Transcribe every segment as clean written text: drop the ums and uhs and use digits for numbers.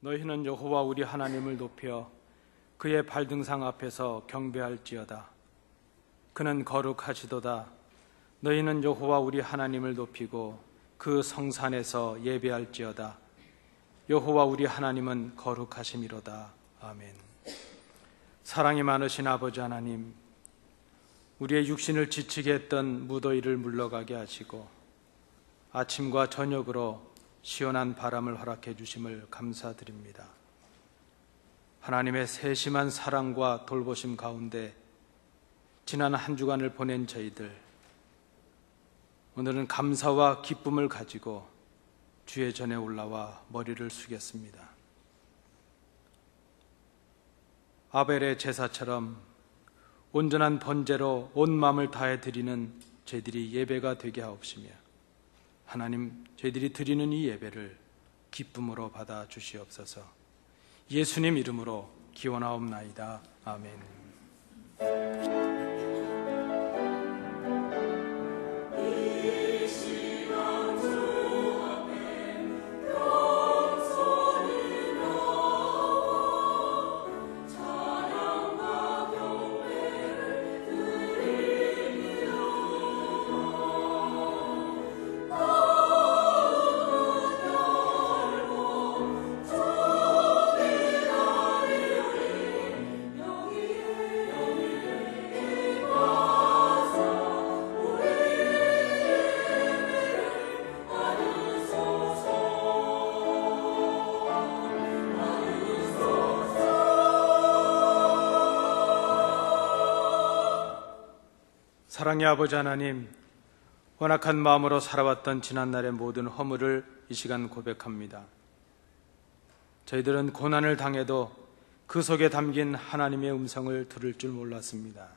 너희는 여호와 우리 하나님을 높여 그의 발등상 앞에서 경배할지어다. 그는 거룩하시도다. 너희는 여호와 우리 하나님을 높이고 그 성산에서 예배할지어다. 여호와 우리 하나님은 거룩하심이로다. 아멘. 사랑이 많으신 아버지 하나님, 우리의 육신을 지치게 했던 무더위를 물러가게 하시고 아침과 저녁으로 시원한 바람을 허락해 주심을 감사드립니다. 하나님의 세심한 사랑과 돌보심 가운데 지난 한 주간을 보낸 저희들, 오늘은 감사와 기쁨을 가지고 주의 전에 올라와 머리를 숙였습니다. 아벨의 제사처럼 온전한 번제로 온 마음을 다해 드리는 저희들이 예배가 되게 하옵시며, 하나님, 저희들이 드리는 이 예배를 기쁨으로 받아 주시옵소서. 예수님 이름으로 기원하옵나이다. 아멘. 사랑의 아버지 하나님, 완악한 마음으로 살아왔던 지난날의 모든 허물을 이 시간 고백합니다. 저희들은 고난을 당해도 그 속에 담긴 하나님의 음성을 들을 줄 몰랐습니다.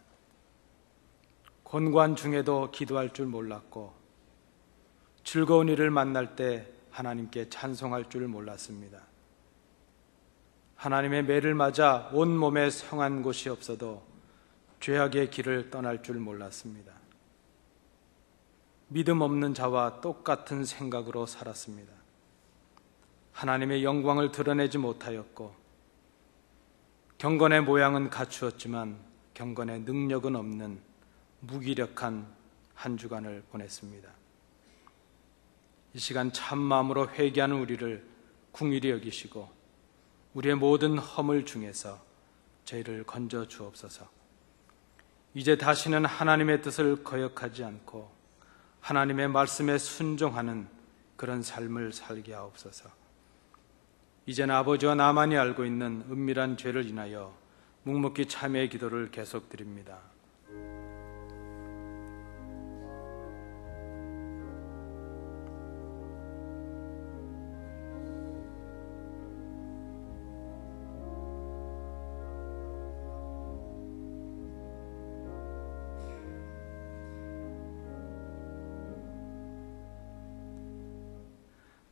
곤고한 중에도 기도할 줄 몰랐고, 즐거운 일을 만날 때 하나님께 찬송할 줄 몰랐습니다. 하나님의 매를 맞아 온몸에 성한 곳이 없어도 죄악의 길을 떠날 줄 몰랐습니다. 믿음 없는 자와 똑같은 생각으로 살았습니다. 하나님의 영광을 드러내지 못하였고, 경건의 모양은 갖추었지만 경건의 능력은 없는 무기력한 한 주간을 보냈습니다. 이 시간 참 마음으로 회개하는 우리를 긍휼히 여기시고 우리의 모든 허물 중에서 저희를 건져 주옵소서. 이제 다시는 하나님의 뜻을 거역하지 않고 하나님의 말씀에 순종하는 그런 삶을 살게 하옵소서. 이제는 아버지와 나만이 알고 있는 은밀한 죄를 인하여 묵묵히 참회의 기도를 계속 드립니다.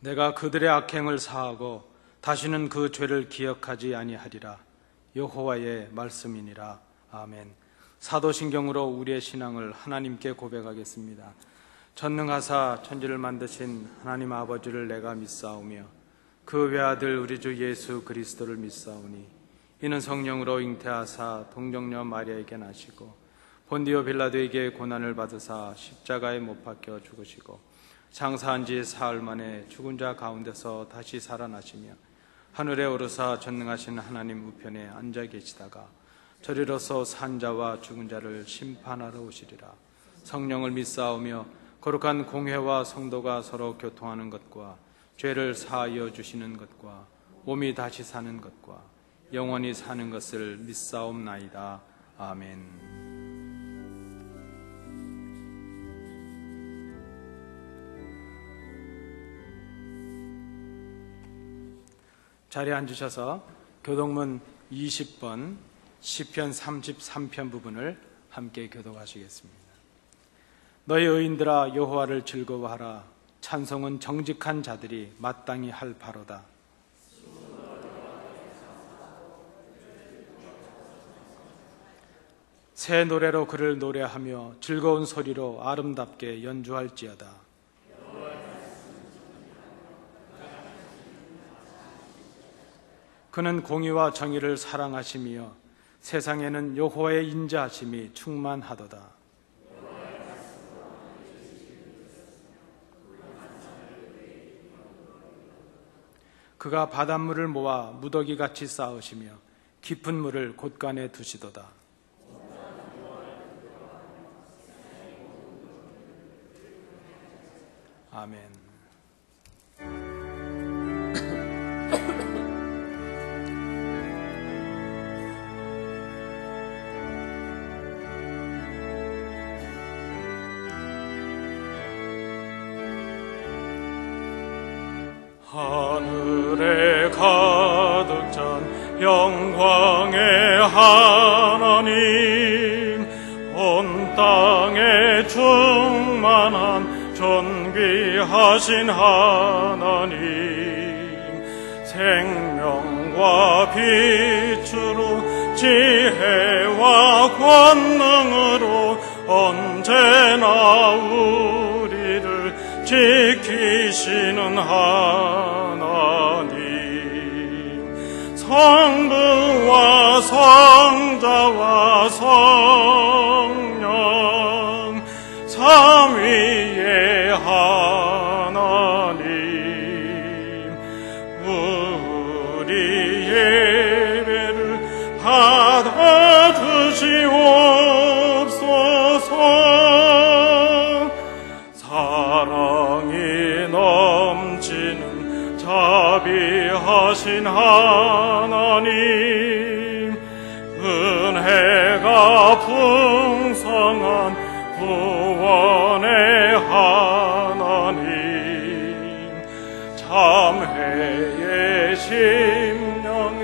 내가 그들의 악행을 사하고 다시는 그 죄를 기억하지 아니하리라. 여호와의 말씀이니라. 아멘. 사도신경으로 우리의 신앙을 하나님께 고백하겠습니다. 전능하사 천지를 만드신 하나님 아버지를 내가 믿사오며 그 외아들 우리 주 예수 그리스도를 믿사오니 이는 성령으로 잉태하사 동정녀 마리아에게 나시고 본디오 빌라도에게 고난을 받으사 십자가에 못 박혀 죽으시고 장사한 지 사흘 만에 죽은 자 가운데서 다시 살아나시며 하늘에 오르사 전능하신 하나님 우편에 앉아 계시다가 저리로서 산 자와 죽은 자를 심판하러 오시리라. 성령을 믿사오며 거룩한 공회와 성도가 서로 교통하는 것과 죄를 사하여 주시는 것과 몸이 다시 사는 것과 영원히 사는 것을 믿사옵나이다. 아멘. 자리에 앉으셔서 교독문 20번 시편 33편 부분을 함께 교독하시겠습니다. 너희 의인들아 여호와를 즐거워하라. 찬송은 정직한 자들이 마땅히 할 바로다. 새 노래로 그를 노래하며 즐거운 소리로 아름답게 연주할지어다. 그는 공의와 정의를 사랑하시며 세상에는 여호와의 인자하심이 충만하도다. 그가 바닷물을 모아 무더기같이 쌓으시며 깊은 물을 곳간에 두시도다. 아멘. 하늘에 가득 찬 영광의 하나님, 온 땅에 충만한 존귀하신 하나님, 생명과 빛으로 지혜와 권능으로 언제나 우리를 지키시는 하나님, 성부와 성자와 성령 삼위의 하나님, 우리 예배를 받아주시옵소서. 사랑이 넘치는 자비하신 하나님, 은혜가 풍성한 구원의 하나님, 참회의 심령에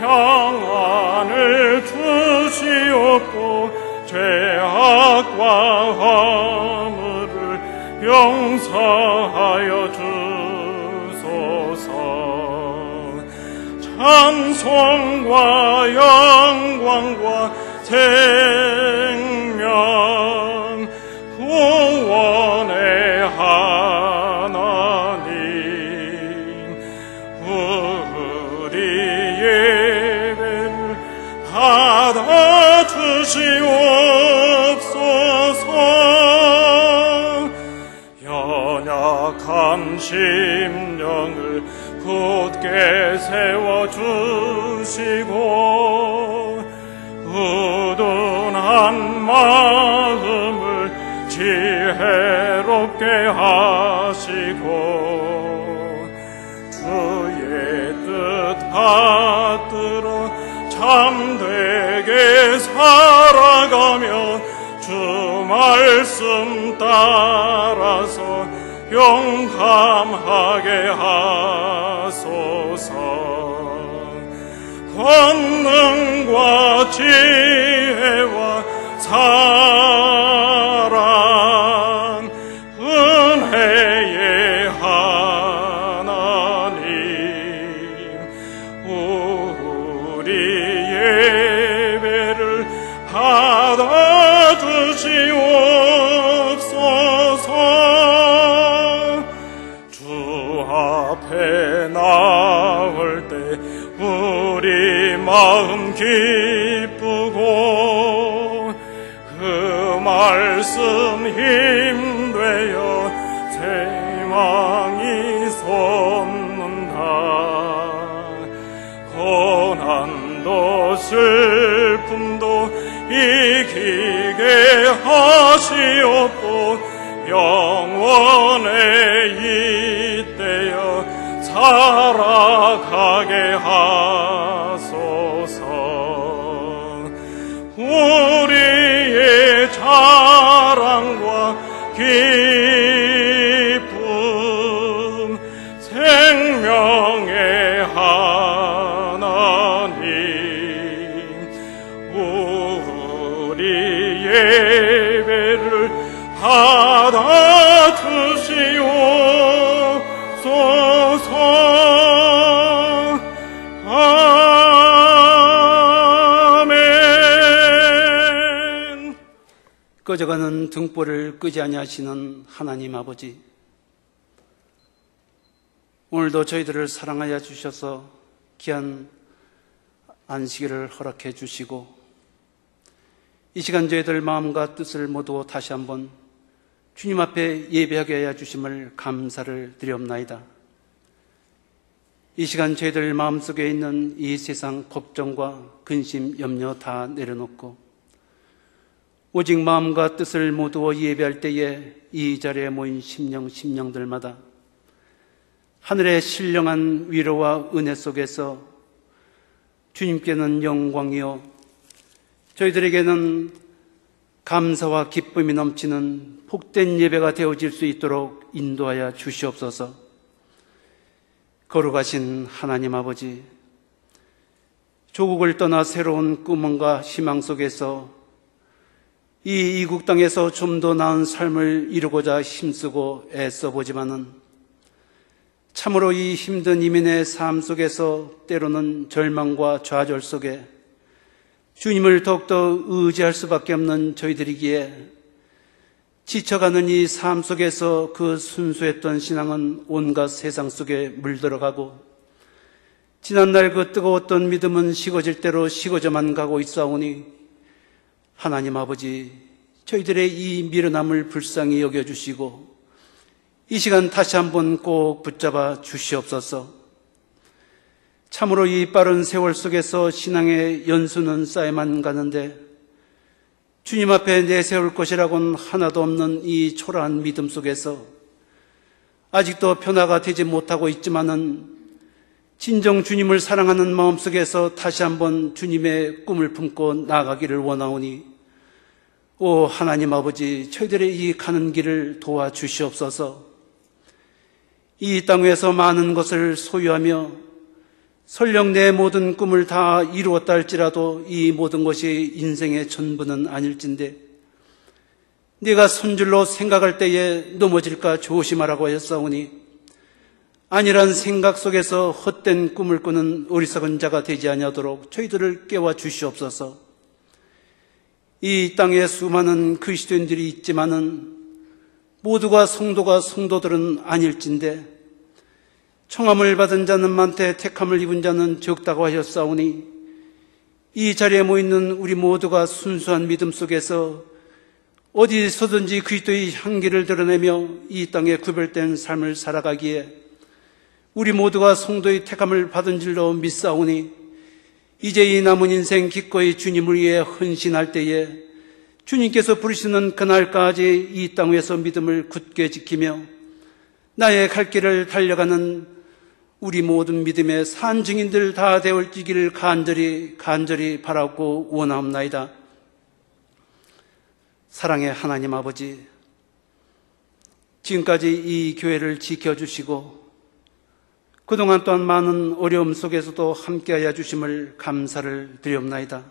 평안을 주시옵고 죄악과 허물을 용서하여 주소서. 찬송과 영광과 생명 구원의 하나님, 우리 예배를 받아주시옵소서. 연약한 심령을 굳게 세워주시고 우둔한 마음을 지혜롭게 하시고 주의 뜻 받들어 참되게 살아가며 주 말씀 따라서 용감하게 하소서. 권능과 지혜와 사랑 은혜의 하나님, 우리 예배를 받아주시옵소서. 주 앞에 나올 때 우리 마음 기쁘고 그 말씀 힘되어 세망이 솟는다. 고난도 슬픔도 이기게 하시옵고 영원에 잇대어 살아가게 하소서. 우리의 자랑과 기쁨 생명의 하나님, 우리 예배를 받아주시옵소서. 아멘. 꺼져가는 등불을 끄지 아니하시는 하나님 아버지, 오늘도 저희들을 사랑하여 주셔서 귀한 안식일을 허락해 주시고 이 시간 저희들 마음과 뜻을 모두 다시 한번 주님 앞에 예배하게 하여 주심을 감사를 드리옵나이다. 이 시간 저희들 마음속에 있는 이 세상 걱정과 근심, 염려 다 내려놓고 오직 마음과 뜻을 모두 예배할 때에 이 자리에 모인 심령들마다 하늘의 신령한 위로와 은혜 속에서 주님께는 영광이요 저희들에게는 감사와 기쁨이 넘치는 복된 예배가 되어질 수 있도록 인도하여 주시옵소서. 거룩하신 하나님 아버지, 조국을 떠나 새로운 꿈과 희망 속에서 이 이국 땅에서 좀 더 나은 삶을 이루고자 힘쓰고 애써보지만은 참으로 이 힘든 이민의 삶 속에서 때로는 절망과 좌절 속에 주님을 더욱더 의지할 수밖에 없는 저희들이기에 지쳐가는 이 삶 속에서 그 순수했던 신앙은 온갖 세상 속에 물들어가고 지난날 그 뜨거웠던 믿음은 식어질 대로 식어져만 가고 있사오니 하나님 아버지, 저희들의 이 미련함을 불쌍히 여겨주시고 이 시간 다시 한번 꼭 붙잡아 주시옵소서. 참으로 이 빠른 세월 속에서 신앙의 연수는 쌓여만 가는데 주님 앞에 내세울 것이라고는 하나도 없는 이 초라한 믿음 속에서 아직도 변화가 되지 못하고 있지만은 진정 주님을 사랑하는 마음 속에서 다시 한번 주님의 꿈을 품고 나아가기를 원하오니 오 하나님 아버지, 저희들의 이 가는 길을 도와주시옵소서. 이 땅 위에서 많은 것을 소유하며 설령 내 모든 꿈을 다 이루었다 할지라도 이 모든 것이 인생의 전부는 아닐진데 네가 손줄로 생각할 때에 넘어질까 조심하라고 했사오니 아니란 생각 속에서 헛된 꿈을 꾸는 어리석은 자가 되지 아니하도록 저희들을 깨워 주시옵소서. 이 땅에 수많은 그리스도인들이 있지만은 모두가 성도들은 아닐진데 청함을 받은 자는 많되 택함을 입은 자는 적다고 하셨사오니 이 자리에 모이는 우리 모두가 순수한 믿음 속에서 어디서든지 그리스도의 향기를 드러내며 이 땅에 구별된 삶을 살아가기에 우리 모두가 성도의 택함을 받은 줄로 믿사오니 이제 이 남은 인생 기꺼이 주님을 위해 헌신할 때에 주님께서 부르시는 그날까지 이 땅 위에서 믿음을 굳게 지키며 나의 갈 길을 달려가는 우리 모든 믿음의 산 증인들 다 되어지기를 간절히 바라고 원하옵나이다. 사랑의 하나님 아버지, 지금까지 이 교회를 지켜주시고 그동안 또한 많은 어려움 속에서도 함께하여 주심을 감사를 드리옵나이다.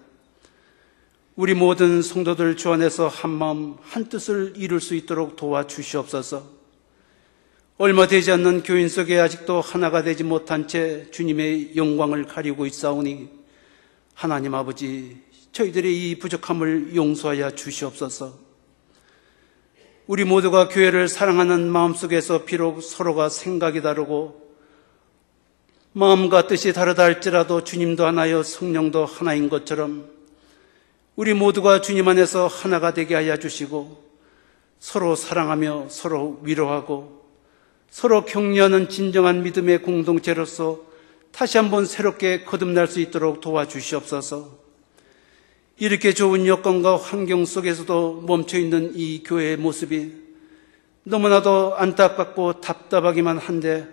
우리 모든 성도들 주 안에서 한마음 한뜻을 이룰 수 있도록 도와주시옵소서. 얼마 되지 않는 교인 속에 아직도 하나가 되지 못한 채 주님의 영광을 가리고 있사오니 하나님 아버지, 저희들의 이 부족함을 용서하여 주시옵소서. 우리 모두가 교회를 사랑하는 마음속에서 비록 서로가 생각이 다르고 마음과 뜻이 다르다 할지라도 주님도 하나여 성령도 하나인 것처럼 우리 모두가 주님 안에서 하나가 되게 하여 주시고 서로 사랑하며 서로 위로하고 서로 격려하는 진정한 믿음의 공동체로서 다시 한번 새롭게 거듭날 수 있도록 도와주시옵소서. 이렇게 좋은 여건과 환경 속에서도 멈춰있는 이 교회의 모습이 너무나도 안타깝고 답답하기만 한데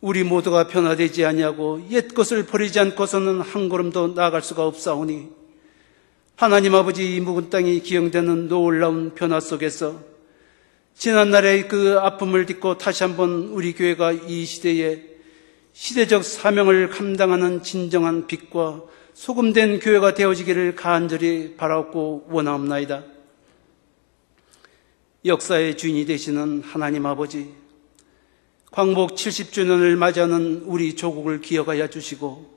우리 모두가 변화되지 아니하고 옛 것을 버리지 않고서는 한 걸음도 나아갈 수가 없사오니 하나님 아버지, 이 묵은 땅이 기영되는 놀라운 변화 속에서 지난날의 그 아픔을 딛고 다시 한번 우리 교회가 이 시대에 시대적 사명을 감당하는 진정한 빛과 소금된 교회가 되어지기를 간절히 바라고 원하옵나이다. 역사의 주인이 되시는 하나님 아버지, 광복 70주년을 맞이하는 우리 조국을 기억하여 주시고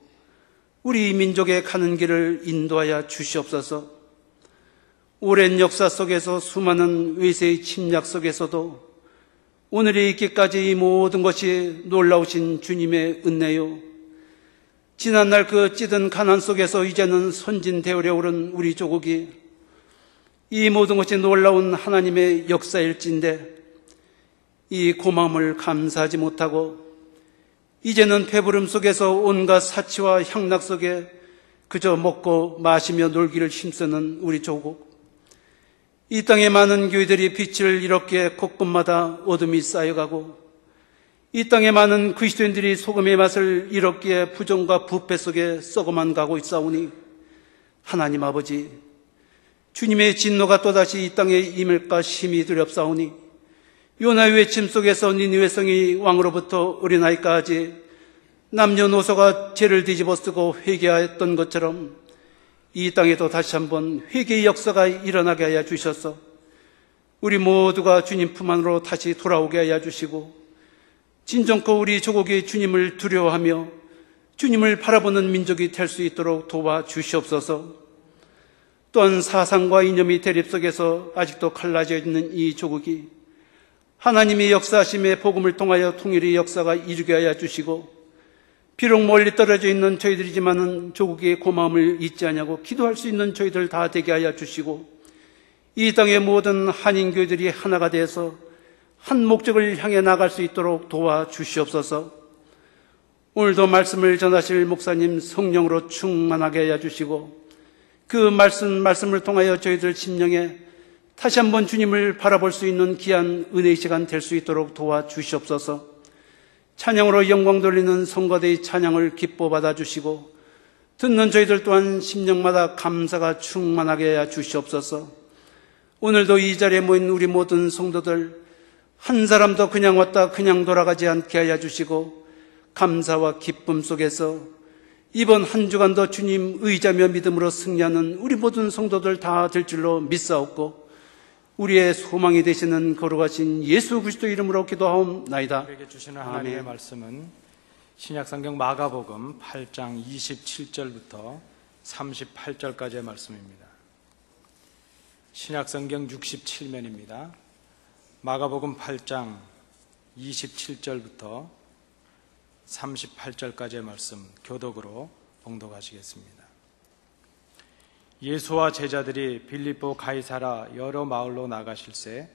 우리 민족의 가는 길을 인도하여 주시옵소서. 오랜 역사 속에서 수많은 외세의 침략 속에서도 오늘에 있기까지 이 모든 것이 놀라우신 주님의 은혜요 지난날 그 찌든 가난 속에서 이제는 선진되으려 오른 우리 조국이 이 모든 것이 놀라운 하나님의 역사일진데 이 고마움을 감사하지 못하고 이제는 배부름 속에서 온갖 사치와 향락 속에 그저 먹고 마시며 놀기를 힘쓰는 우리 조국, 이 땅의 많은 교회들이 빛을 이렇게 곳곳마다 어둠이 쌓여가고 이 땅의 많은 그리스도인들이 소금의 맛을 이렇게 부정과 부패 속에 썩어만 가고 있사오니 하나님 아버지, 주님의 진노가 또다시 이 땅에 임할까 심히 두렵사오니 요나의 외침 속에서 니느웨 성이 왕으로부터 어린아이까지 남녀노소가 죄를 뒤집어 쓰고 회개하였던 것처럼 이 땅에도 다시 한번 회개의 역사가 일어나게 하여 주셔서 우리 모두가 주님 품 안으로 다시 돌아오게 하여 주시고 진정코 우리 조국이 주님을 두려워하며 주님을 바라보는 민족이 될 수 있도록 도와주시옵소서. 또한 사상과 이념의 대립 속에서 아직도 갈라져 있는 이 조국이 하나님의 역사하심의 복음을 통하여 통일의 역사가 이루게 하여 주시고 비록 멀리 떨어져 있는 저희들이지만은 조국의 고마움을 잊지 않냐고 기도할 수 있는 저희들 다 되게 하여 주시고 이 땅의 모든 한인교회들이 하나가 되어서 한 목적을 향해 나갈 수 있도록 도와주시옵소서. 오늘도 말씀을 전하실 목사님 성령으로 충만하게 하여 주시고 그 말씀을 통하여 저희들 심령에 다시 한번 주님을 바라볼 수 있는 귀한 은혜의 시간 될 수 있도록 도와주시옵소서. 찬양으로 영광 돌리는 성가대의 찬양을 기뻐 받아주시고 듣는 저희들 또한 심령마다 감사가 충만하게 해 주시옵소서. 오늘도 이 자리에 모인 우리 모든 성도들 한 사람도 그냥 왔다 그냥 돌아가지 않게 하여 주시고 감사와 기쁨 속에서 이번 한 주간도 주님 의지하며 믿음으로 승리하는 우리 모든 성도들 다 될 줄로 믿사옵고 우리의 소망이 되시는 거룩하신 예수 그리스도 이름으로 기도하옵나이다. 우리에게 주시는 하나님의 아멘. 말씀은 신약성경 마가복음 8장 27절부터 38절까지의 말씀입니다. 신약성경 67면입니다. 마가복음 8장 27절부터 38절까지의 말씀 교독으로 봉독하시겠습니다. 예수와 제자들이 빌립보 가이사라 여러 마을로 나가실새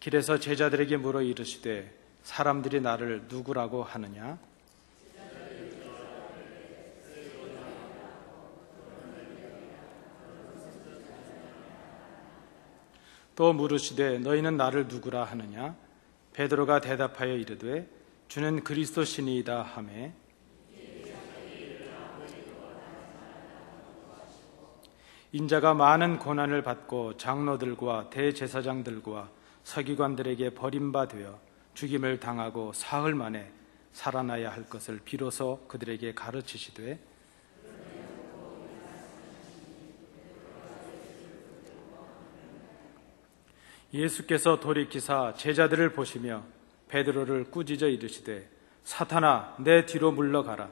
길에서 제자들에게 물어 이르시되 사람들이 나를 누구라고 하느냐? 또 물으시되 너희는 나를 누구라 하느냐? 베드로가 대답하여 이르되 주는 그리스도 신이이다 하매 인자가 많은 고난을 받고 장로들과 대제사장들과 서기관들에게 버림받아 죽임을 당하고 사흘 만에 살아나야 할 것을 비로소 그들에게 가르치시되 예수께서 돌이키사 제자들을 보시며 베드로를 꾸짖어 이르시되 사탄아 내 뒤로 물러가라.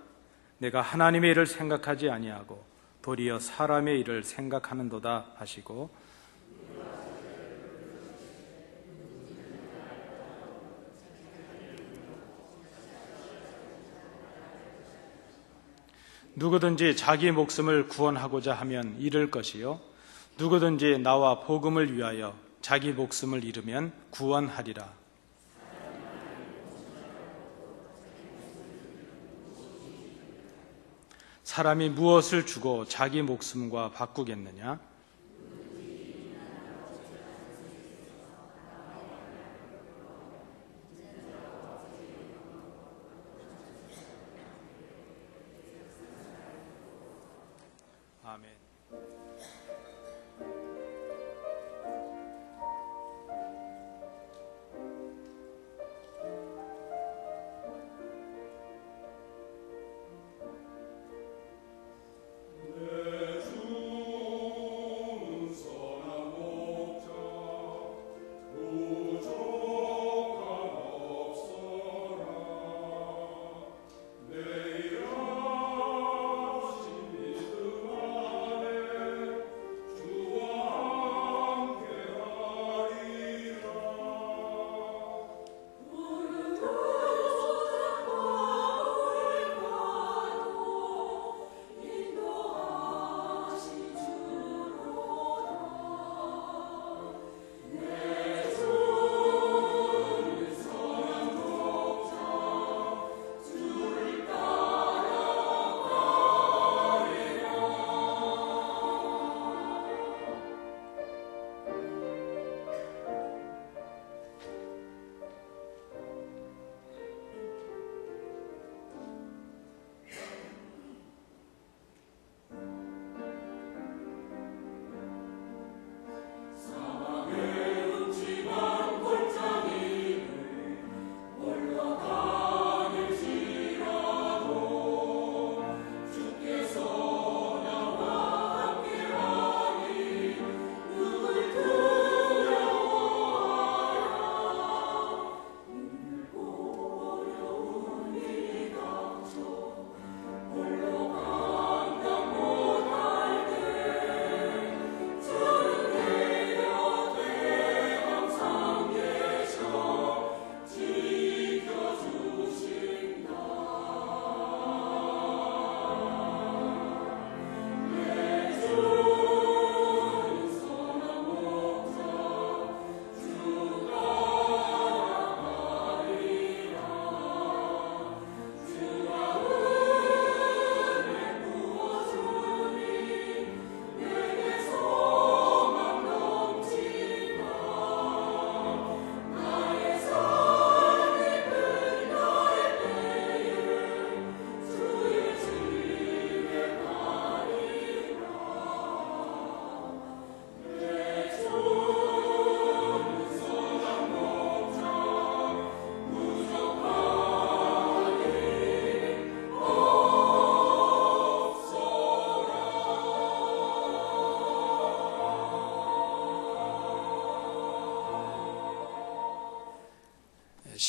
내가 하나님의 일을 생각하지 아니하고 도리어 사람의 일을 생각하는도다 하시고 누구든지 자기 목숨을 구원하고자 하면 잃을 것이요 누구든지 나와 복음을 위하여 자기 목숨을 잃으면 구원하리라. 사람이 무엇을 주고 자기 목숨과 바꾸겠느냐? 아멘.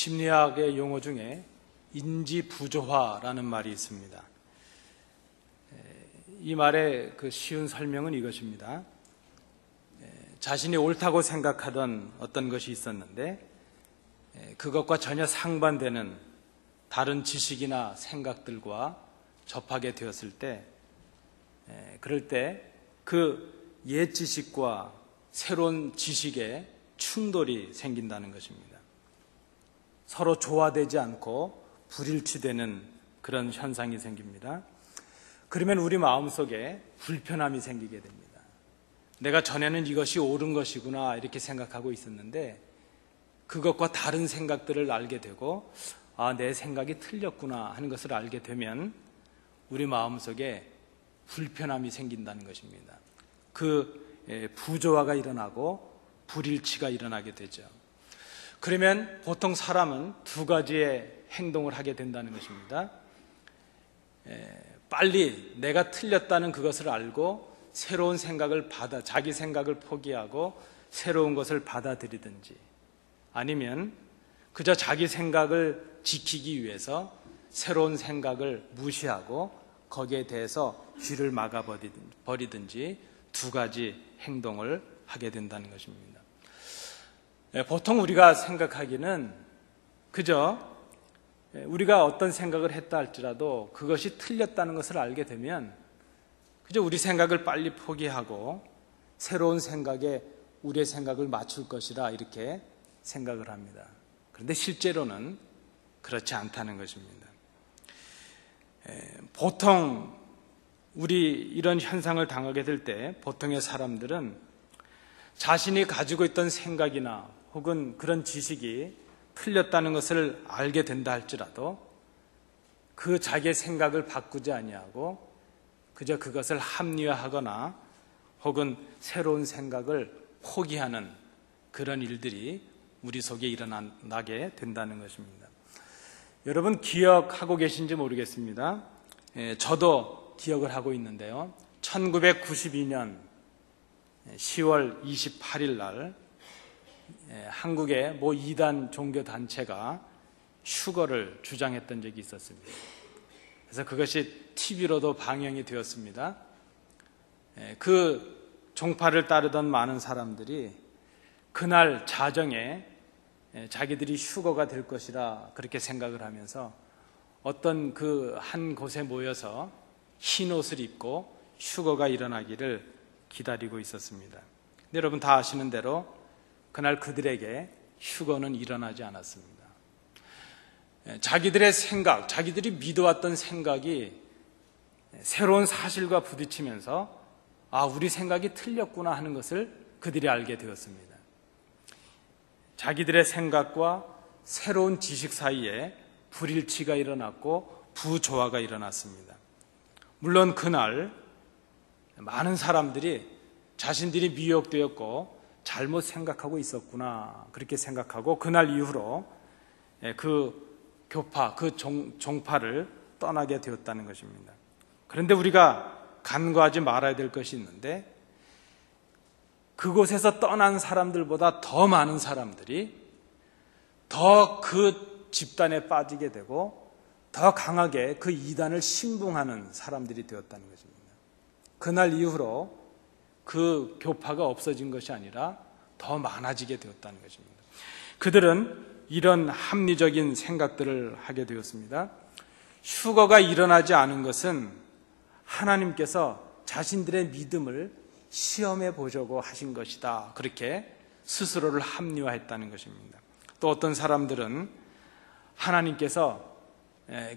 심리학의 용어 중에 인지 부조화라는 말이 있습니다. 이 말의 그 쉬운 설명은 이것입니다. 자신이 옳다고 생각하던 어떤 것이 있었는데 그것과 전혀 상반되는 다른 지식이나 생각들과 접하게 되었을 때, 그럴 때 그 옛 지식과 새로운 지식에 충돌이 생긴다는 것입니다. 서로 조화되지 않고 불일치되는 그런 현상이 생깁니다. 그러면 우리 마음속에 불편함이 생기게 됩니다. 내가 전에는 이것이 옳은 것이구나 이렇게 생각하고 있었는데 그것과 다른 생각들을 알게 되고 내 생각이 틀렸구나 하는 것을 알게 되면 우리 마음속에 불편함이 생긴다는 것입니다. 그 부조화가 일어나고 불일치가 일어나게 되죠. 그러면 보통 사람은 두 가지의 행동을 하게 된다는 것입니다. 빨리 내가 틀렸다는 그것을 알고 새로운 생각을 자기 생각을 포기하고 새로운 것을 받아들이든지, 아니면 그저 자기 생각을 지키기 위해서 새로운 생각을 무시하고 거기에 대해서 귀를 막아버리든지 두 가지 행동을 하게 된다는 것입니다. 보통 우리가 생각하기는 그저 우리가 어떤 생각을 했다 할지라도 그것이 틀렸다는 것을 알게 되면 그저 우리 생각을 빨리 포기하고 새로운 생각에 우리의 생각을 맞출 것이라 이렇게 생각을 합니다. 그런데 실제로는 그렇지 않다는 것입니다. 보통 우리 이런 현상을 당하게 될 때 보통의 사람들은 자신이 가지고 있던 생각이나 혹은 그런 지식이 틀렸다는 것을 알게 된다 할지라도 그 자기의 생각을 바꾸지 아니하고 그저 그것을 합리화하거나 혹은 새로운 생각을 포기하는 그런 일들이 우리 속에 일어나게 된다는 것입니다. 여러분 기억하고 계신지 모르겠습니다. 저도 기억을 하고 있는데요. 1992년 10월 28일 날 한국의 모 이단 종교단체가 휴거를 주장했던 적이 있었습니다. 그래서 그것이 TV로도 방영이 되었습니다. 그 종파를 따르던 많은 사람들이 그날 자정에 자기들이 휴거가 될 것이라 그렇게 생각을 하면서 어떤 그 한 곳에 모여서 흰 옷을 입고 휴거가 일어나기를 기다리고 있었습니다. 근데 여러분 다 아시는 대로 그날 그들에게 휴거는 일어나지 않았습니다. 자기들의 생각, 자기들이 믿어왔던 생각이 새로운 사실과 부딪히면서 우리 생각이 틀렸구나 하는 것을 그들이 알게 되었습니다. 자기들의 생각과 새로운 지식 사이에 불일치가 일어났고 부조화가 일어났습니다. 물론 그날 많은 사람들이 자신들이 미혹되었고 잘못 생각하고 있었구나 그렇게 생각하고 그날 이후로 그 교파, 그 종파를 떠나게 되었다는 것입니다. 그런데 우리가 간과하지 말아야 될 것이 있는데 그곳에서 떠난 사람들보다 더 많은 사람들이 더 그 집단에 빠지게 되고 더 강하게 그 이단을 신봉하는 사람들이 되었다는 것입니다. 그날 이후로 그 교파가 없어진 것이 아니라 더 많아지게 되었다는 것입니다. 그들은 이런 합리적인 생각들을 하게 되었습니다. 휴거가 일어나지 않은 것은 하나님께서 자신들의 믿음을 시험해 보려고 하신 것이다. 그렇게 스스로를 합리화했다는 것입니다. 또 어떤 사람들은 하나님께서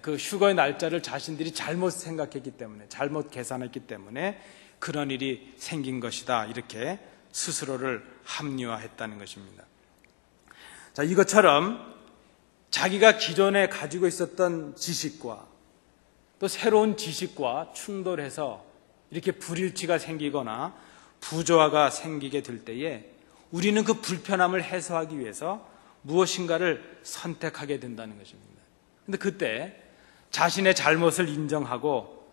그 휴거의 날짜를 자신들이 잘못 생각했기 때문에, 잘못 계산했기 때문에 그런 일이 생긴 것이다. 이렇게 스스로를 합리화했다는 것입니다. 자, 이것처럼 자기가 기존에 가지고 있었던 지식과 또 새로운 지식과 충돌해서 이렇게 불일치가 생기거나 부조화가 생기게 될 때에 우리는 그 불편함을 해소하기 위해서 무엇인가를 선택하게 된다는 것입니다. 그런데 그때 자신의 잘못을 인정하고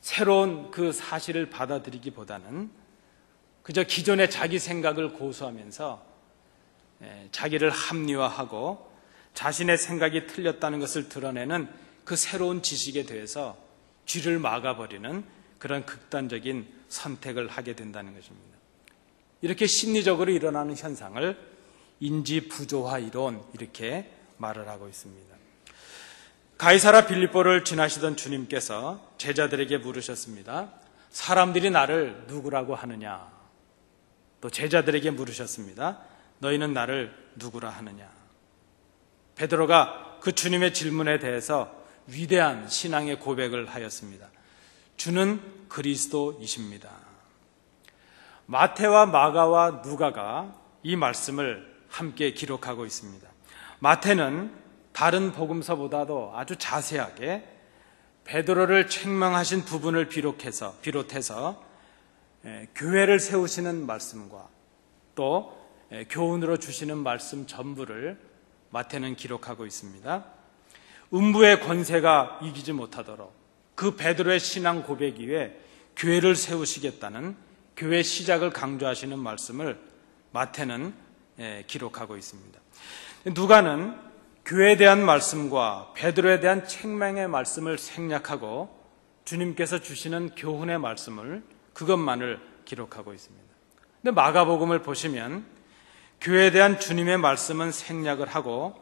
새로운 그 사실을 받아들이기보다는 그저 기존의 자기 생각을 고수하면서 자기를 합리화하고 자신의 생각이 틀렸다는 것을 드러내는 그 새로운 지식에 대해서 귀를 막아버리는 그런 극단적인 선택을 하게 된다는 것입니다. 이렇게 심리적으로 일어나는 현상을 인지부조화 이론 이렇게 말을 하고 있습니다. 가이사라 빌립보를 지나시던 주님께서 제자들에게 물으셨습니다. 사람들이 나를 누구라고 하느냐? 또 제자들에게 물으셨습니다. 너희는 나를 누구라 하느냐? 베드로가 그 주님의 질문에 대해서 위대한 신앙의 고백을 하였습니다. 주는 그리스도이십니다. 마태와 마가와 누가가 이 말씀을 함께 기록하고 있습니다. 마태는 다른 복음서보다도 아주 자세하게 베드로를 책망하신 부분을 비롯해서 교회를 세우시는 말씀과 또 교훈으로 주시는 말씀 전부를 마태는 기록하고 있습니다. 음부의 권세가 이기지 못하도록 그 베드로의 신앙 고백 위에 교회를 세우시겠다는 교회 시작을 강조하시는 말씀을 마태는 기록하고 있습니다. 누가는 교회에 대한 말씀과 베드로에 대한 책망의 말씀을 생략하고 주님께서 주시는 교훈의 말씀을 그것만을 기록하고 있습니다. 근데 마가복음을 보시면 교회에 대한 주님의 말씀은 생략을 하고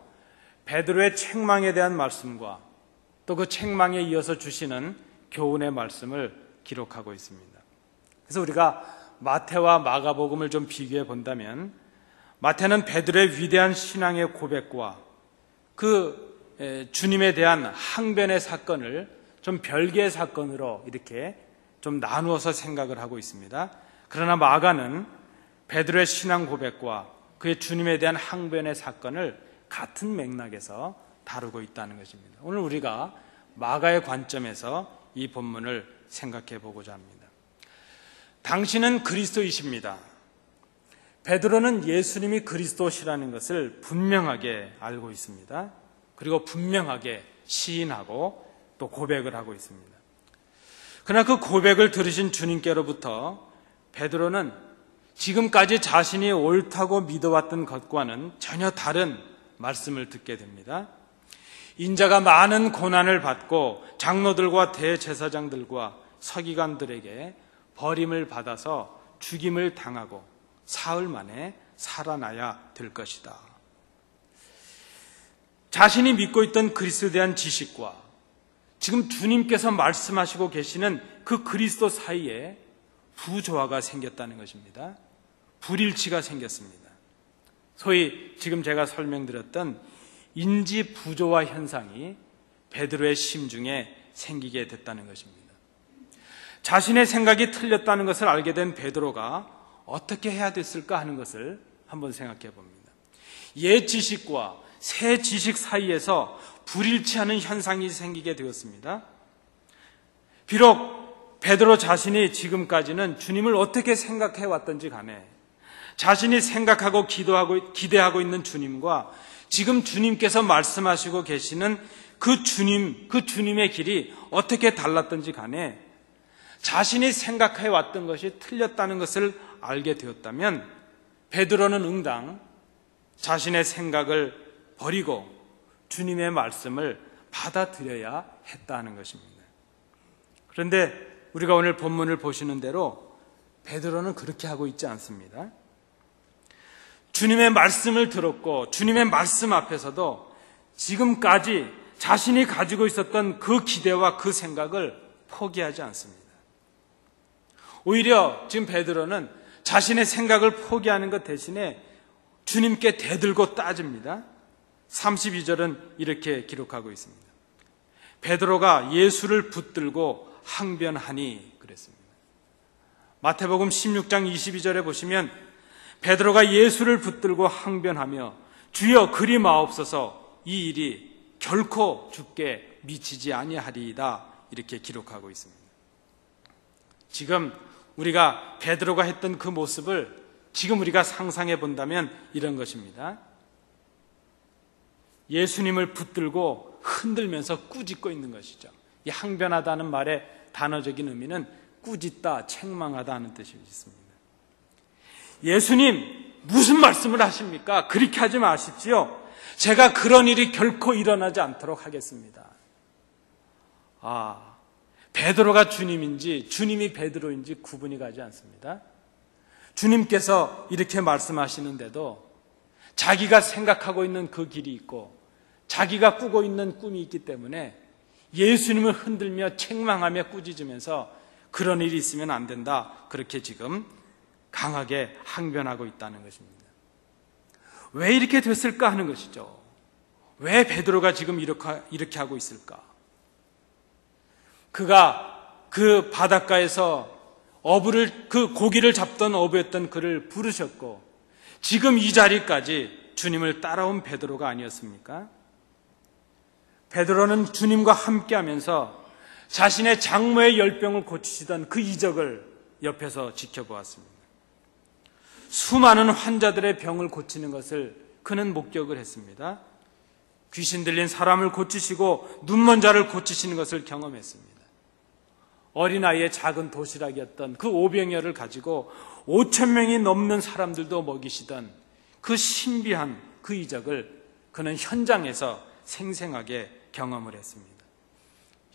베드로의 책망에 대한 말씀과 또 그 책망에 이어서 주시는 교훈의 말씀을 기록하고 있습니다. 그래서 우리가 마태와 마가복음을 좀 비교해 본다면 마태는 베드로의 위대한 신앙의 고백과 그 주님에 대한 항변의 사건을 좀 별개의 사건으로 이렇게 좀 나누어서 생각을 하고 있습니다. 그러나 마가는 베드로의 신앙 고백과 그의 주님에 대한 항변의 사건을 같은 맥락에서 다루고 있다는 것입니다. 오늘 우리가 마가의 관점에서 이 본문을 생각해 보고자 합니다. 당신은 그리스도이십니다. 베드로는 예수님이 그리스도시라는 것을 분명하게 알고 있습니다. 그리고 분명하게 시인하고 또 고백을 하고 있습니다. 그러나 그 고백을 들으신 주님께로부터 베드로는 지금까지 자신이 옳다고 믿어왔던 것과는 전혀 다른 말씀을 듣게 됩니다. 인자가 많은 고난을 받고 장로들과 대제사장들과 서기관들에게 버림을 받아서 죽임을 당하고 사흘 만에 살아나야 될 것이다. 자신이 믿고 있던 그리스도에 대한 지식과 지금 주님께서 말씀하시고 계시는 그 그리스도 사이에 부조화가 생겼다는 것입니다. 불일치가 생겼습니다. 소위 지금 제가 설명드렸던 인지 부조화 현상이 베드로의 심중에 생기게 됐다는 것입니다. 자신의 생각이 틀렸다는 것을 알게 된 베드로가 어떻게 해야 됐을까 하는 것을 한번 생각해 봅니다. 옛 지식과 새 지식 사이에서 불일치하는 현상이 생기게 되었습니다. 비록 베드로 자신이 지금까지는 주님을 어떻게 생각해 왔던지 간에 자신이 생각하고 기대하고 있는 주님과 지금 주님께서 말씀하시고 계시는 그 주님의 길이 어떻게 달랐던지 간에 자신이 생각해 왔던 것이 틀렸다는 것을 알게 되었다면 베드로는 응당 자신의 생각을 버리고 주님의 말씀을 받아들여야 했다는 것입니다. 그런데 우리가 오늘 본문을 보시는 대로 베드로는 그렇게 하고 있지 않습니다. 주님의 말씀을 들었고 주님의 말씀 앞에서도 지금까지 자신이 가지고 있었던 그 기대와 그 생각을 포기하지 않습니다. 오히려 지금 베드로는 자신의 생각을 포기하는 것 대신에 주님께 대들고 따집니다. 32절은 이렇게 기록하고 있습니다. 베드로가 예수를 붙들고 항변하니 그랬습니다. 마태복음 16장 22절에 보시면 베드로가 예수를 붙들고 항변하며 주여 그리 마옵소서 이 일이 결코 주께 미치지 아니하리이다 이렇게 기록하고 있습니다. 지금 우리가 베드로가 했던 그 모습을 지금 우리가 상상해 본다면 이런 것입니다. 예수님을 붙들고 흔들면서 꾸짖고 있는 것이죠. 이 항변하다는 말의 단어적인 의미는 꾸짖다, 책망하다 하는 뜻이 있습니다. 예수님 무슨 말씀을 하십니까? 그렇게 하지 마십시오. 제가 그런 일이 결코 일어나지 않도록 하겠습니다. 베드로가 주님인지 주님이 베드로인지 구분이 가지 않습니다. 주님께서 이렇게 말씀하시는데도 자기가 생각하고 있는 그 길이 있고 자기가 꾸고 있는 꿈이 있기 때문에 예수님을 흔들며 책망하며 꾸짖으면서 그런 일이 있으면 안 된다, 그렇게 지금 강하게 항변하고 있다는 것입니다. 왜 이렇게 됐을까 하는 것이죠. 왜 베드로가 지금 이렇게 하고 있을까? 그가 그 바닷가에서 그 고기를 잡던 어부였던 그를 부르셨고 지금 이 자리까지 주님을 따라온 베드로가 아니었습니까? 베드로는 주님과 함께하면서 자신의 장모의 열병을 고치시던 그 이적을 옆에서 지켜보았습니다. 수많은 환자들의 병을 고치는 것을 그는 목격을 했습니다. 귀신 들린 사람을 고치시고 눈먼 자를 고치시는 것을 경험했습니다. 어린아이의 작은 도시락이었던 그 오병이어를 가지고 5,000명이 넘는 사람들도 먹이시던 그 신비한 그 이적을 그는 현장에서 생생하게 경험을 했습니다.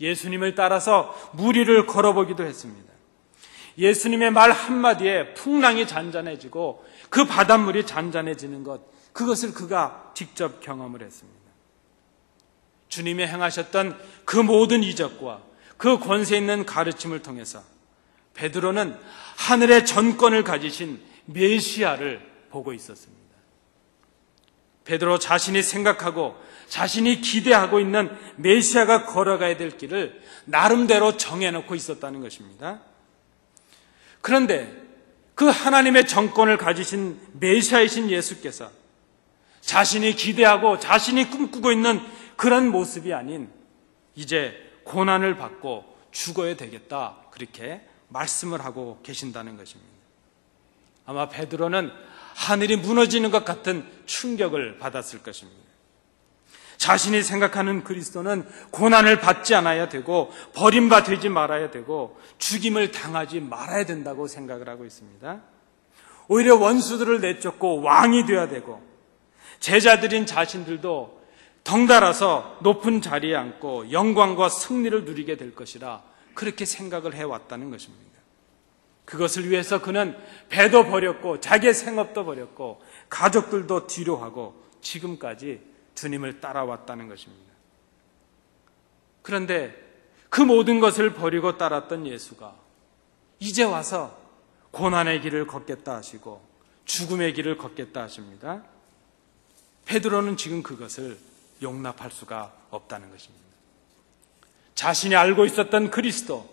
예수님을 따라서 무리를 걸어보기도 했습니다. 예수님의 말 한마디에 풍랑이 잔잔해지고 그 바닷물이 잔잔해지는 것, 그것을 그가 직접 경험을 했습니다. 주님이 행하셨던 그 모든 이적과 그 권세 있는 가르침을 통해서 베드로는 하늘의 전권을 가지신 메시아를 보고 있었습니다. 베드로 자신이 생각하고 자신이 기대하고 있는 메시아가 걸어가야 될 길을 나름대로 정해놓고 있었다는 것입니다. 그런데 그 하나님의 정권을 가지신 메시아이신 예수께서 자신이 기대하고 자신이 꿈꾸고 있는 그런 모습이 아닌 이제 고난을 받고 죽어야 되겠다, 그렇게 말씀을 하고 계신다는 것입니다. 아마 베드로는 하늘이 무너지는 것 같은 충격을 받았을 것입니다. 자신이 생각하는 그리스도는 고난을 받지 않아야 되고 버림받지 말아야 되고 죽임을 당하지 말아야 된다고 생각을 하고 있습니다. 오히려 원수들을 내쫓고 왕이 되어야 되고 제자들인 자신들도 덩달아서 높은 자리에 앉고 영광과 승리를 누리게 될 것이라 그렇게 생각을 해왔다는 것입니다. 그것을 위해서 그는 배도 버렸고 자기의 생업도 버렸고 가족들도 뒤로 하고 지금까지 주님을 따라왔다는 것입니다. 그런데 그 모든 것을 버리고 따랐던 예수가 이제 와서 고난의 길을 걷겠다 하시고 죽음의 길을 걷겠다 하십니다. 베드로는 지금 그것을 용납할 수가 없다는 것입니다. 자신이 알고 있었던 그리스도,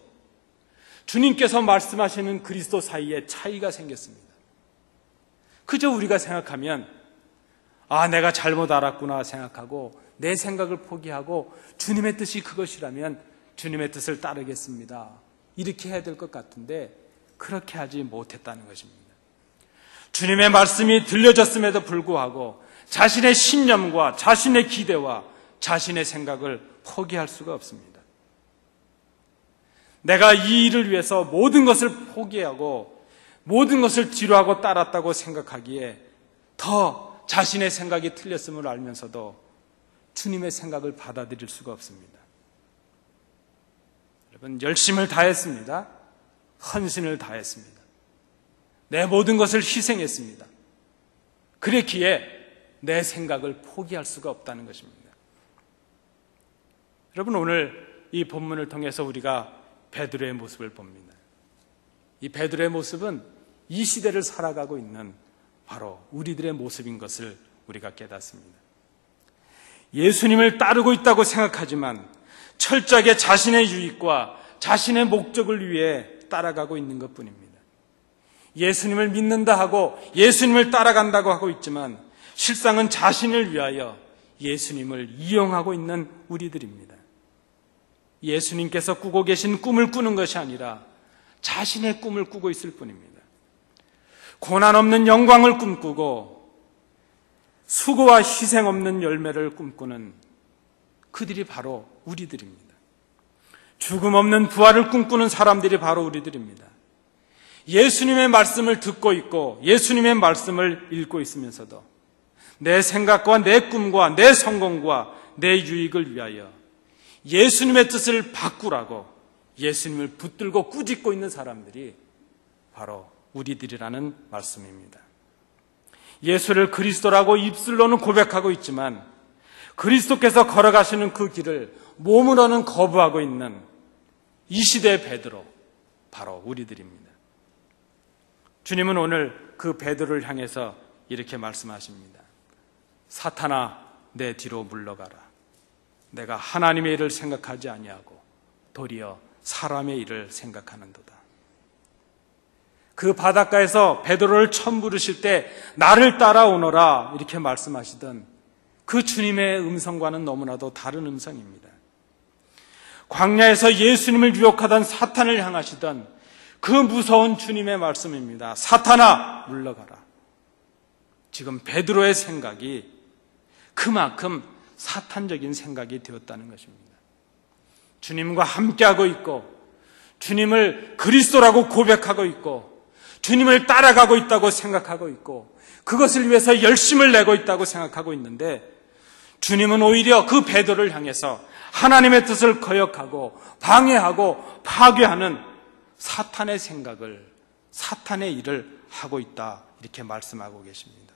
주님께서 말씀하시는 그리스도 사이에 차이가 생겼습니다. 그저 우리가 생각하면 내가 잘못 알았구나 생각하고 내 생각을 포기하고 주님의 뜻이 그것이라면 주님의 뜻을 따르겠습니다, 이렇게 해야 될 것 같은데 그렇게 하지 못했다는 것입니다. 주님의 말씀이 들려졌음에도 불구하고 자신의 신념과 자신의 기대와 자신의 생각을 포기할 수가 없습니다. 내가 이 일을 위해서 모든 것을 포기하고 모든 것을 뒤로하고 따랐다고 생각하기에 더 자신의 생각이 틀렸음을 알면서도 주님의 생각을 받아들일 수가 없습니다. 여러분, 열심을 다했습니다. 헌신을 다했습니다. 내 모든 것을 희생했습니다. 그랬기에 내 생각을 포기할 수가 없다는 것입니다. 여러분, 오늘 이 본문을 통해서 우리가 베드로의 모습을 봅니다. 이 베드로의 모습은 이 시대를 살아가고 있는 바로 우리들의 모습인 것을 우리가 깨닫습니다. 예수님을 따르고 있다고 생각하지만 철저하게 자신의 유익과 자신의 목적을 위해 따라가고 있는 것뿐입니다. 예수님을 믿는다 하고 예수님을 따라간다고 하고 있지만 실상은 자신을 위하여 예수님을 이용하고 있는 우리들입니다. 예수님께서 꾸고 계신 꿈을 꾸는 것이 아니라 자신의 꿈을 꾸고 있을 뿐입니다. 고난 없는 영광을 꿈꾸고 수고와 희생 없는 열매를 꿈꾸는 그들이 바로 우리들입니다. 죽음 없는 부활을 꿈꾸는 사람들이 바로 우리들입니다. 예수님의 말씀을 듣고 있고 예수님의 말씀을 읽고 있으면서도 내 생각과 내 꿈과 내 성공과 내 유익을 위하여 예수님의 뜻을 바꾸라고 예수님을 붙들고 꾸짖고 있는 사람들이 바로 우리들이라는 말씀입니다. 예수를 그리스도라고 입술로는 고백하고 있지만 그리스도께서 걸어가시는 그 길을 몸으로는 거부하고 있는 이 시대의 베드로, 바로 우리들입니다. 주님은 오늘 그 베드로를 향해서 이렇게 말씀하십니다. 사탄아, 내 뒤로 물러가라. 내가 하나님의 일을 생각하지 아니하고 도리어 사람의 일을 생각하는도다. 그 바닷가에서 베드로를 처음 부르실 때 나를 따라오너라 이렇게 말씀하시던 그 주님의 음성과는 너무나도 다른 음성입니다. 광야에서 예수님을 유혹하던 사탄을 향하시던 그 무서운 주님의 말씀입니다. 사탄아, 물러가라. 지금 베드로의 생각이 그만큼 사탄적인 생각이 되었다는 것입니다. 주님과 함께하고 있고 주님을 그리스도라고 고백하고 있고 주님을 따라가고 있다고 생각하고 있고 그것을 위해서 열심을 내고 있다고 생각하고 있는데 주님은 오히려 그 베드로를 향해서 하나님의 뜻을 거역하고 방해하고 파괴하는 사탄의 생각을, 사탄의 일을 하고 있다 이렇게 말씀하고 계십니다.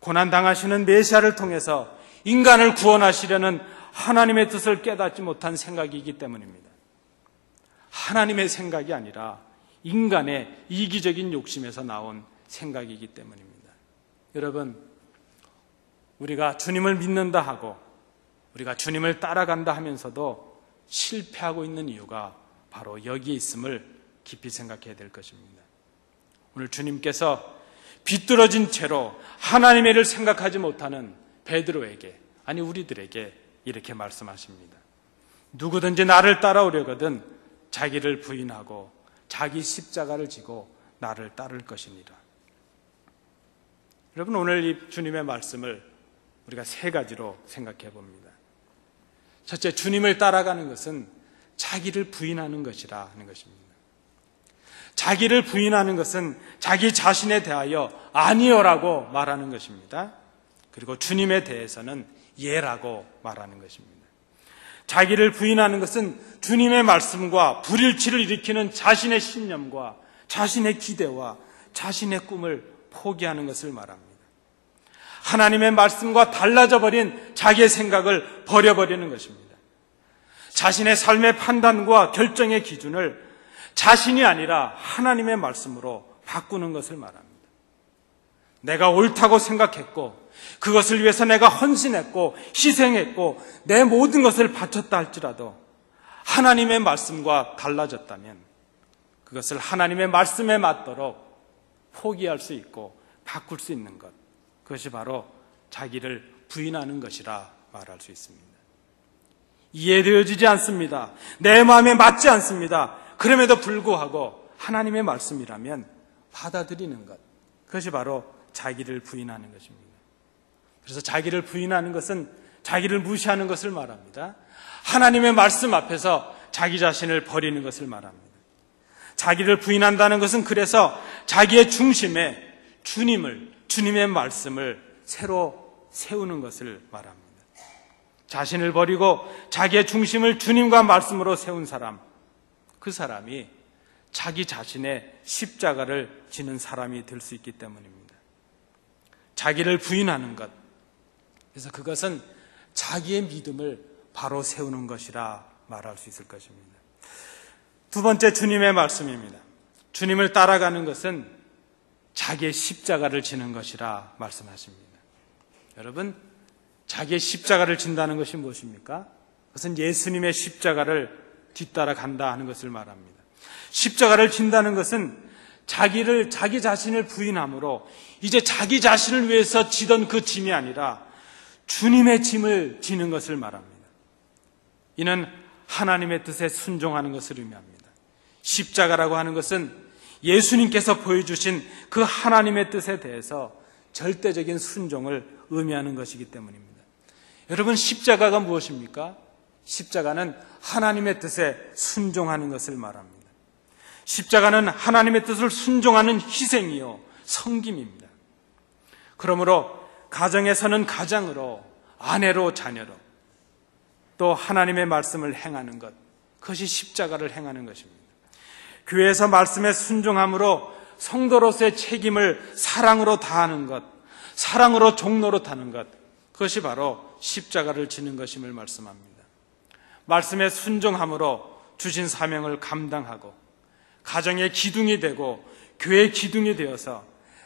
고난당하시는 메시아를 통해서 인간을 구원하시려는 하나님의 뜻을 깨닫지 못한 생각이기 때문입니다. 하나님의 생각이 아니라 인간의 이기적인 욕심에서 나온 생각이기 때문입니다. 여러분, 우리가 주님을 믿는다 하고 우리가 주님을 따라간다 하면서도 실패하고 있는 이유가 바로 여기에 있음을 깊이 생각해야 될 것입니다. 오늘 주님께서 비뚤어진 채로 하나님의 일을 생각하지 못하는 베드로에게, 아니 우리들에게 이렇게 말씀하십니다. 누구든지 나를 따라오려거든 자기를 부인하고 자기 십자가를 지고 나를 따를 것이니라. 여러분, 오늘 이 주님의 말씀을 우리가 세 가지로 생각해 봅니다. 첫째, 주님을 따라가는 것은 자기를 부인하는 것이라 하는 것입니다. 자기를 부인하는 것은 자기 자신에 대하여 아니요라고 말하는 것입니다. 그리고 주님에 대해서는 예라고 말하는 것입니다. 자기를 부인하는 것은 주님의 말씀과 불일치를 일으키는 자신의 신념과 자신의 기대와 자신의 꿈을 포기하는 것을 말합니다. 하나님의 말씀과 달라져 버린 자기의 생각을 버려버리는 것입니다. 자신의 삶의 판단과 결정의 기준을 자신이 아니라 하나님의 말씀으로 바꾸는 것을 말합니다. 내가 옳다고 생각했고 그것을 위해서 내가 헌신했고 희생했고 내 모든 것을 바쳤다 할지라도 하나님의 말씀과 달라졌다면 그것을 하나님의 말씀에 맞도록 포기할 수 있고 바꿀 수 있는 것, 그것이 바로 자기를 부인하는 것이라 말할 수 있습니다. 이해되어지지 않습니다. 내 마음에 맞지 않습니다. 그럼에도 불구하고 하나님의 말씀이라면 받아들이는 것, 그것이 바로 자기를 부인하는 것입니다. 그래서 자기를 부인하는 것은 자기를 무시하는 것을 말합니다. 하나님의 말씀 앞에서 자기 자신을 버리는 것을 말합니다. 자기를 부인한다는 것은 그래서 자기의 중심에 주님의 말씀을 새로 세우는 것을 말합니다. 자신을 버리고 자기의 중심을 주님과 말씀으로 세운 사람, 그 사람이 자기 자신의 십자가를 지는 사람이 될 수 있기 때문입니다. 자기를 부인하는 것, 그래서 그것은 자기의 믿음을 바로 세우는 것이라 말할 수 있을 것입니다. 두 번째, 주님의 말씀입니다. 주님을 따라가는 것은 자기의 십자가를 지는 것이라 말씀하십니다. 여러분, 자기의 십자가를 진다는 것이 무엇입니까? 그것은 예수님의 십자가를 뒤따라 간다 하는 것을 말합니다. 십자가를 진다는 것은 자기 자신을 부인함으로 이제 자기 자신을 위해서 지던 그 짐이 아니라 주님의 짐을 지는 것을 말합니다. 이는 하나님의 뜻에 순종하는 것을 의미합니다. 십자가라고 하는 것은 예수님께서 보여주신 그 하나님의 뜻에 대해서 절대적인 순종을 의미하는 것이기 때문입니다. 여러분, 십자가가 무엇입니까? 십자가는 하나님의 뜻에 순종하는 것을 말합니다. 십자가는 하나님의 뜻을 순종하는 희생이요, 섬김입니다. 그러므로 가정에서는 가장으로, 아내로 자녀로, 또 하나님의 말씀을 행하는 것, 그것이 십자가를 행하는 것입니다. 교회에서 말씀에 순종함으로 성도로서의 책임을 사랑으로 다하는 것, 사랑으로 종로로 타는 것, 그것이 바로 십자가를 지는 것임을 말씀합니다. 말씀에 순종함으로 주신 사명을 감당하고 가정의 기둥이 되고 교회의 기둥이 되어서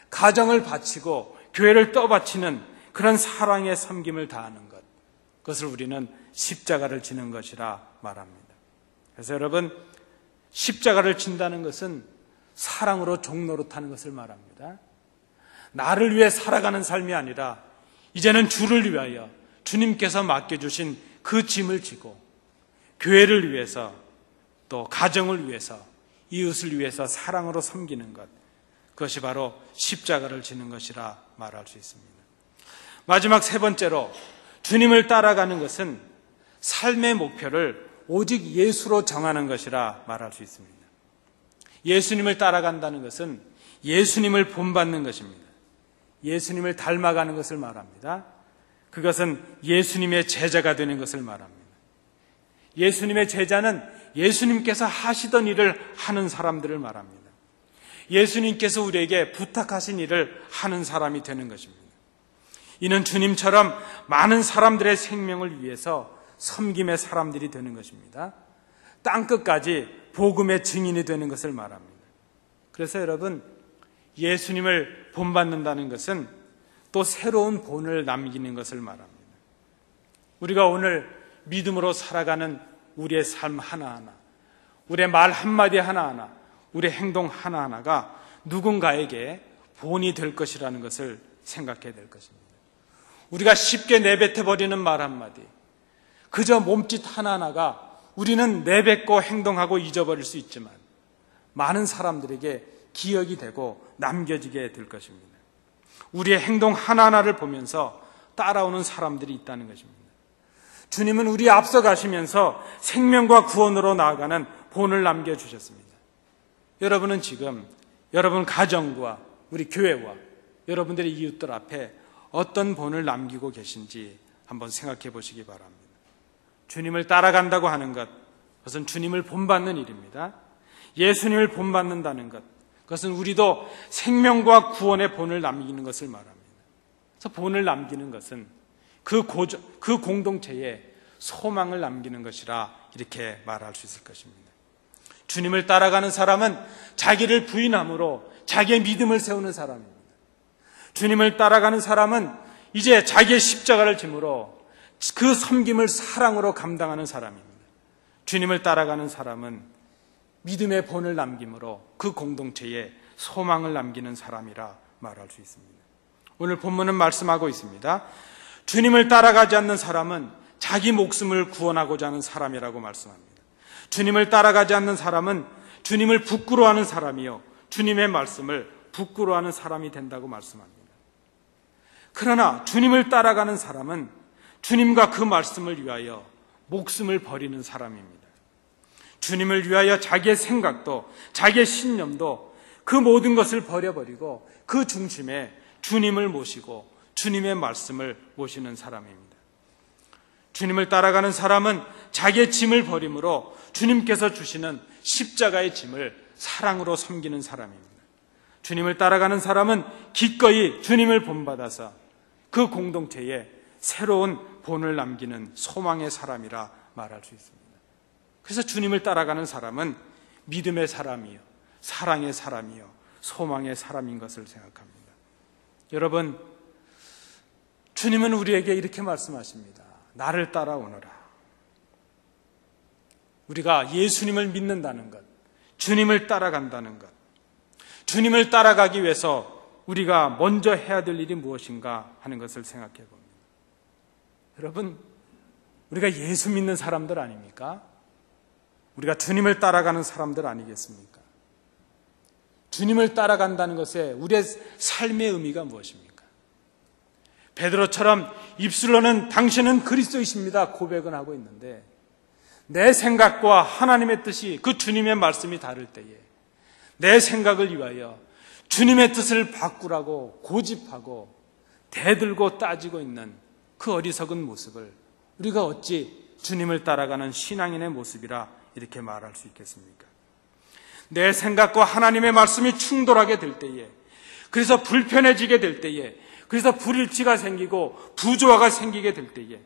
가정을 바치고 교회를 떠받치는 그런 사랑의 섬김을 다하는 것, 그것을 우리는 십자가를 지는 것이라 말합니다. 그래서 여러분, 십자가를 진다는 것은 사랑으로 종로로 타는 것을 말합니다. 나를 위해 살아가는 삶이 아니라 이제는 주를 위하여 주님께서 맡겨주신 그 짐을 지고 교회를 위해서 또 가정을 위해서 이웃을 위해서 사랑으로 섬기는 것, 그것이 바로 십자가를 지는 것이라 말할 수 있습니다. 마지막 세 번째로 주님을 따라가는 것은 삶의 목표를 오직 예수로 정하는 것이라 말할 수 있습니다. 예수님을 따라간다는 것은 예수님을 본받는 것입니다. 예수님을 닮아가는 것을 말합니다. 그것은 예수님의 제자가 되는 것을 말합니다. 예수님의 제자는 예수님께서 하시던 일을 하는 사람들을 말합니다. 예수님께서 우리에게 부탁하신 일을 하는 사람이 되는 것입니다. 이는 주님처럼 많은 사람들의 생명을 위해서 섬김의 사람들이 되는 것입니다. 땅끝까지 복음의 증인이 되는 것을 말합니다. 그래서 여러분, 예수님을 본받는다는 것은 또 새로운 본을 남기는 것을 말합니다. 우리가 오늘 믿음으로 살아가는 우리의 삶 하나하나, 우리의 말 한마디 하나하나, 우리의 행동 하나하나가 누군가에게 본이 될 것이라는 것을 생각해야 될 것입니다. 우리가 쉽게 내뱉어버리는 말 한마디, 그저 몸짓 하나하나가 우리는 내뱉고 행동하고 잊어버릴 수 있지만 많은 사람들에게 기억이 되고 남겨지게 될 것입니다. 우리의 행동 하나하나를 보면서 따라오는 사람들이 있다는 것입니다. 주님은 우리 앞서 가시면서 생명과 구원으로 나아가는 본을 남겨주셨습니다. 여러분은 지금 여러분 가정과 우리 교회와 여러분들의 이웃들 앞에 어떤 본을 남기고 계신지 한번 생각해 보시기 바랍니다. 주님을 따라간다고 하는 것, 그것은 주님을 본받는 일입니다. 예수님을 본받는다는 것, 그것은 우리도 생명과 구원의 본을 남기는 것을 말합니다. 그래서 본을 남기는 것은 그 공동체에 소망을 남기는 것이라 이렇게 말할 수 있을 것입니다. 주님을 따라가는 사람은 자기를 부인함으로 자기의 믿음을 세우는 사람입니다. 주님을 따라가는 사람은 이제 자기의 십자가를 짐으로 그 섬김을 사랑으로 감당하는 사람입니다. 주님을 따라가는 사람은 믿음의 본을 남김으로 그 공동체에 소망을 남기는 사람이라 말할 수 있습니다. 오늘 본문은 말씀하고 있습니다. 주님을 따라가지 않는 사람은 자기 목숨을 구원하고자 하는 사람이라고 말씀합니다. 주님을 따라가지 않는 사람은 주님을 부끄러워하는 사람이요, 주님의 말씀을 부끄러워하는 사람이 된다고 말씀합니다. 그러나 주님을 따라가는 사람은 주님과 그 말씀을 위하여 목숨을 버리는 사람입니다. 주님을 위하여 자기의 생각도 자기의 신념도 그 모든 것을 버려버리고 그 중심에 주님을 모시고 주님의 말씀을 모시는 사람입니다. 주님을 따라가는 사람은 자기의 짐을 버림으로 주님께서 주시는 십자가의 짐을 사랑으로 섬기는 사람입니다. 주님을 따라가는 사람은 기꺼이 주님을 본받아서 그 공동체에 새로운 본을 남기는 소망의 사람이라 말할 수 있습니다. 그래서 주님을 따라가는 사람은 믿음의 사람이요, 사랑의 사람이요, 소망의 사람인 것을 생각합니다. 여러분, 주님은 우리에게 이렇게 말씀하십니다. 나를 따라오너라. 우리가 예수님을 믿는다는 것, 주님을 따라간다는 것, 주님을 따라가기 위해서 우리가 먼저 해야 될 일이 무엇인가 하는 것을 생각해 봅니다. 여러분, 우리가 예수 믿는 사람들 아닙니까? 우리가 주님을 따라가는 사람들 아니겠습니까? 주님을 따라간다는 것에 우리의 삶의 의미가 무엇입니까? 베드로처럼 입술로는 당신은 그리스도이십니다 고백은 하고 있는데 내 생각과 하나님의 뜻이, 그 주님의 말씀이 다를 때에 내 생각을 위하여 주님의 뜻을 바꾸라고 고집하고 대들고 따지고 있는 그 어리석은 모습을 우리가 어찌 주님을 따라가는 신앙인의 모습이라 이렇게 말할 수 있겠습니까? 내 생각과 하나님의 말씀이 충돌하게 될 때에, 그래서 불편해지게 될 때에, 그래서 불일치가 생기고 부조화가 생기게 될 때에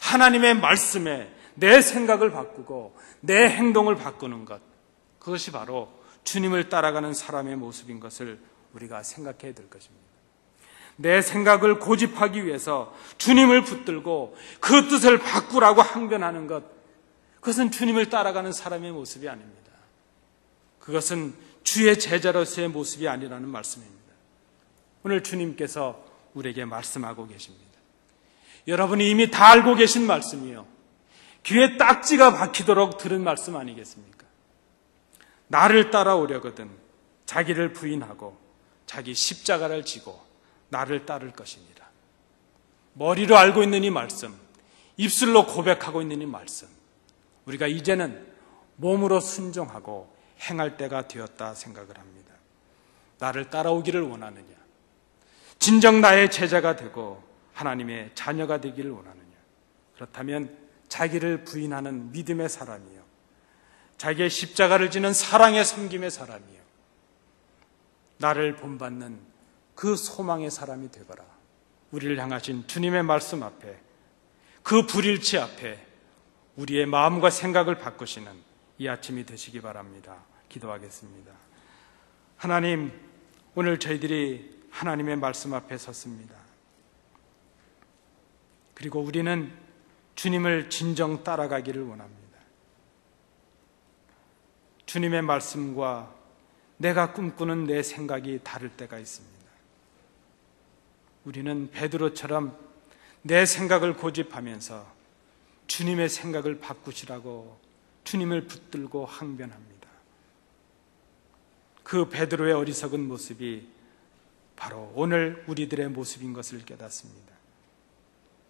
하나님의 말씀에 내 생각을 바꾸고 내 행동을 바꾸는 것, 그것이 바로 주님을 따라가는 사람의 모습인 것을 우리가 생각해야 될 것입니다. 내 생각을 고집하기 위해서 주님을 붙들고 그 뜻을 바꾸라고 항변하는 것, 그것은 주님을 따라가는 사람의 모습이 아닙니다. 그것은 주의 제자로서의 모습이 아니라는 말씀입니다. 오늘 주님께서 우리에게 말씀하고 계십니다. 여러분이 이미 다 알고 계신 말씀이요, 귀에 딱지가 박히도록 들은 말씀 아니겠습니까? 나를 따라오려거든 자기를 부인하고 자기 십자가를 지고 나를 따를 것이니라. 머리로 알고 있는 이 말씀, 입술로 고백하고 있는 이 말씀, 우리가 이제는 몸으로 순종하고 행할 때가 되었다 생각을 합니다. 나를 따라오기를 원하느냐? 진정 나의 제자가 되고 하나님의 자녀가 되기를 원하느냐? 그렇다면 자기를 부인하는 믿음의 사람이요, 자기의 십자가를 지는 사랑의 섬김의 사람이요, 나를 본받는 그 소망의 사람이 되거라. 우리를 향하신 주님의 말씀 앞에, 그 불일치 앞에 우리의 마음과 생각을 바꾸시는 이 아침이 되시기 바랍니다. 기도하겠습니다. 하나님, 오늘 저희들이 하나님의 말씀 앞에 섰습니다. 그리고 우리는 주님을 진정 따라가기를 원합니다. 주님의 말씀과 내가 꿈꾸는 내 생각이 다를 때가 있습니다. 우리는 베드로처럼 내 생각을 고집하면서 주님의 생각을 바꾸시라고 주님을 붙들고 항변합니다. 그 베드로의 어리석은 모습이 바로 오늘 우리들의 모습인 것을 깨닫습니다.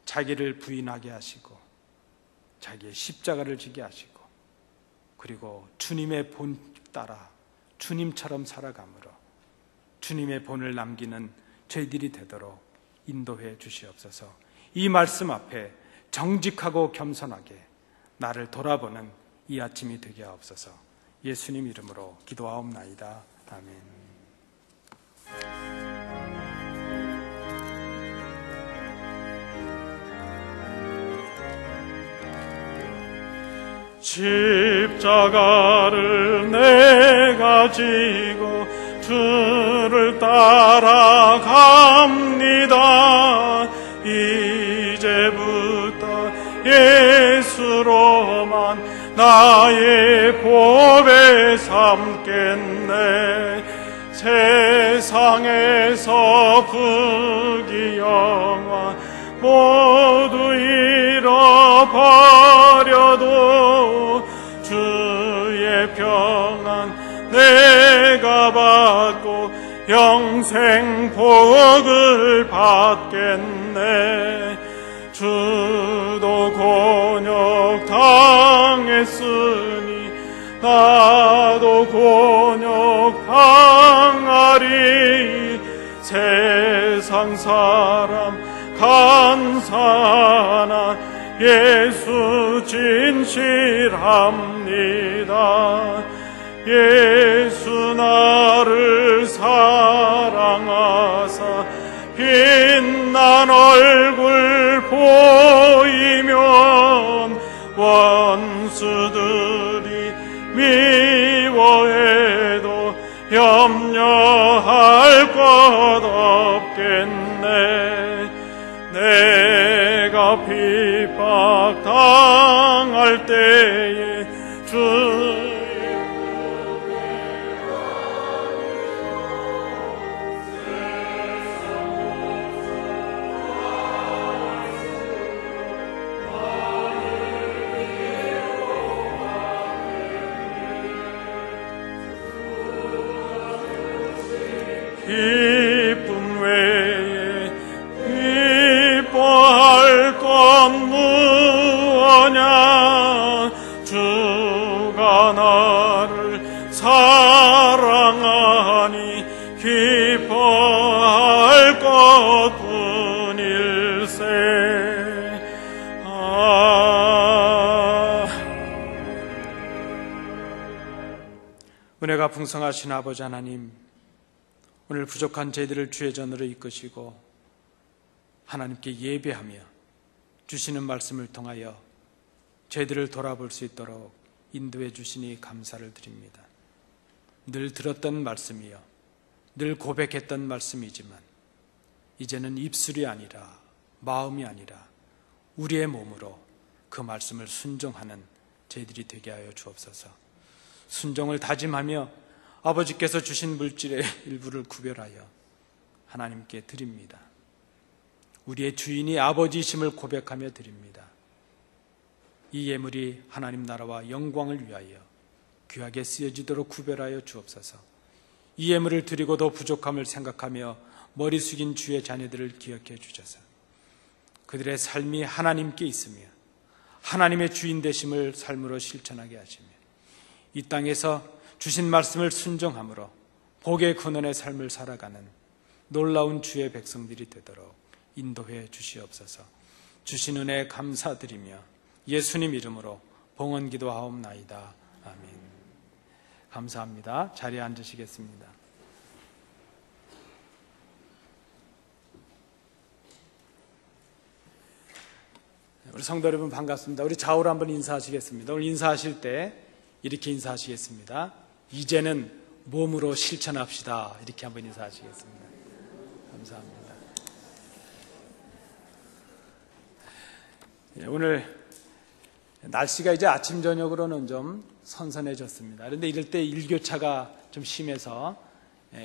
자기를 부인하게 하시고 자기의 십자가를 지게 하시고, 그리고 주님의 본 따라 주님처럼 살아감으로 주님의 본을 남기는 저희들이 되도록 인도해 주시옵소서. 이 말씀 앞에 정직하고 겸손하게 나를 돌아보는 이 아침이 되게 하옵소서. 예수님 이름으로 기도하옵나이다. 아멘. 십자가를 내가 지고 주를 따라갑니다. 이제부터 예수로만 나의 보배 삼겠네. 세상에서 부귀영화 모두 잃어버려도 주의 평안 내가 받고 영생 복을 받겠네. 주도 곤욕 당했으니 나도 곤욕 당하리. 세상 사람 간사나 예수 진실합니다. 예수 나를 사랑하사 빛난 얼굴 보이면 원수들이 미워해도 염려할 것 없겠네. 내가 핍박 당할 때에 주의 기쁨 외에 기뻐할 것 무엇냐. 주가 나를 사랑하니 기뻐할 것뿐 은혜가 풍성하신 아버지 하나님, 오늘 부족한 저희들을 주의 전으로 이끄시고 하나님께 예배하며 주시는 말씀을 통하여 저희들을 돌아볼 수 있도록 인도해 주시니 감사를 드립니다. 늘 들었던 말씀이요, 늘 고백했던 말씀이지만 이제는 입술이 아니라 마음이 아니라 우리의 몸으로 그 말씀을 순종하는 저희들이 되게 하여 주옵소서. 순종을 다짐하며 아버지께서 주신 물질의 일부를 구별하여 하나님께 드립니다. 우리의 주인이 아버지이심을 고백하며 드립니다. 이 예물이 하나님 나라와 영광을 위하여 귀하게 쓰여지도록 구별하여 주옵소서. 이 예물을 드리고 더 부족함을 생각하며 머리 숙인 주의 자녀들을 기억해 주셔서 그들의 삶이 하나님께 있으며 하나님의 주인 되심을 삶으로 실천하게 하시며 이 땅에서 주신 말씀을 순종함으로 복의 근원의 삶을 살아가는 놀라운 주의 백성들이 되도록 인도해 주시옵소서. 주신 은혜 감사드리며 예수님 이름으로 봉헌 기도하옵나이다. 아멘. 감사합니다. 자리에 앉으시겠습니다. 우리 성도 여러분 반갑습니다. 우리 좌우로 한번 인사하시겠습니다. 오늘 인사하실 때 이렇게 인사하시겠습니다. 이제는 몸으로 실천합시다. 이렇게 한번 인사하시겠습니다. 감사합니다. 오늘 날씨가 이제 아침 저녁으로는 좀 선선해졌습니다. 그런데 이럴 때 일교차가 좀 심해서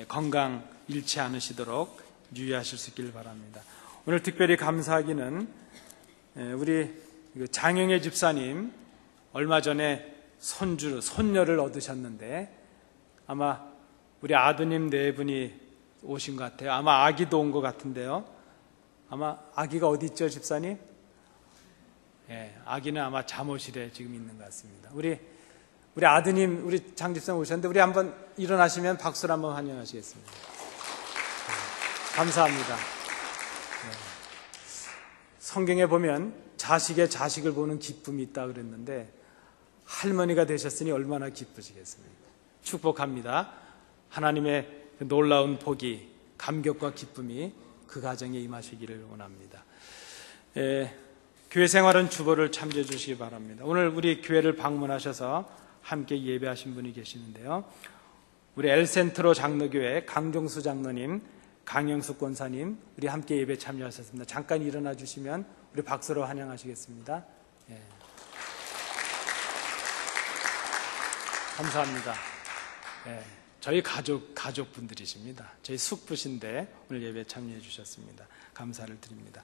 건강 잃지 않으시도록 유의하실 수 있길 바랍니다. 오늘 특별히 감사하기는 우리 장영애 집사님 얼마 전에 손녀를 얻으셨는데 아마 우리 아드님 네 분이 오신 것 같아요. 아마 아기도 온 것 같은데요. 아마 아기가 어디 있죠, 집사님? 아기는 아마 잠옷실에 지금 있는 것 같습니다. 우리 아드님, 우리 장 집사님 오셨는데 우리 한번 일어나시면 박수로 한번 환영하시겠습니다. 감사합니다. 성경에 보면 자식의 자식을 보는 기쁨이 있다 그랬는데 할머니가 되셨으니 얼마나 기쁘시겠습니까? 축복합니다. 하나님의 놀라운 복이, 감격과 기쁨이 그 가정에 임하시기를 원합니다. 교회 생활은 주보를 참조해 주시기 바랍니다. 오늘 우리 교회를 방문하셔서 함께 예배하신 분이 계시는데요. 우리 엘센트로 장로교회 강종수 장로님, 강영숙 권사님, 우리 함께 예배 참여하셨습니다. 잠깐 일어나 주시면 우리 박수로 환영하시겠습니다. 감사합니다. 저희 가족분들이십니다. 저희 숙부신데 오늘 예배 참여해 주셨습니다. 감사를 드립니다.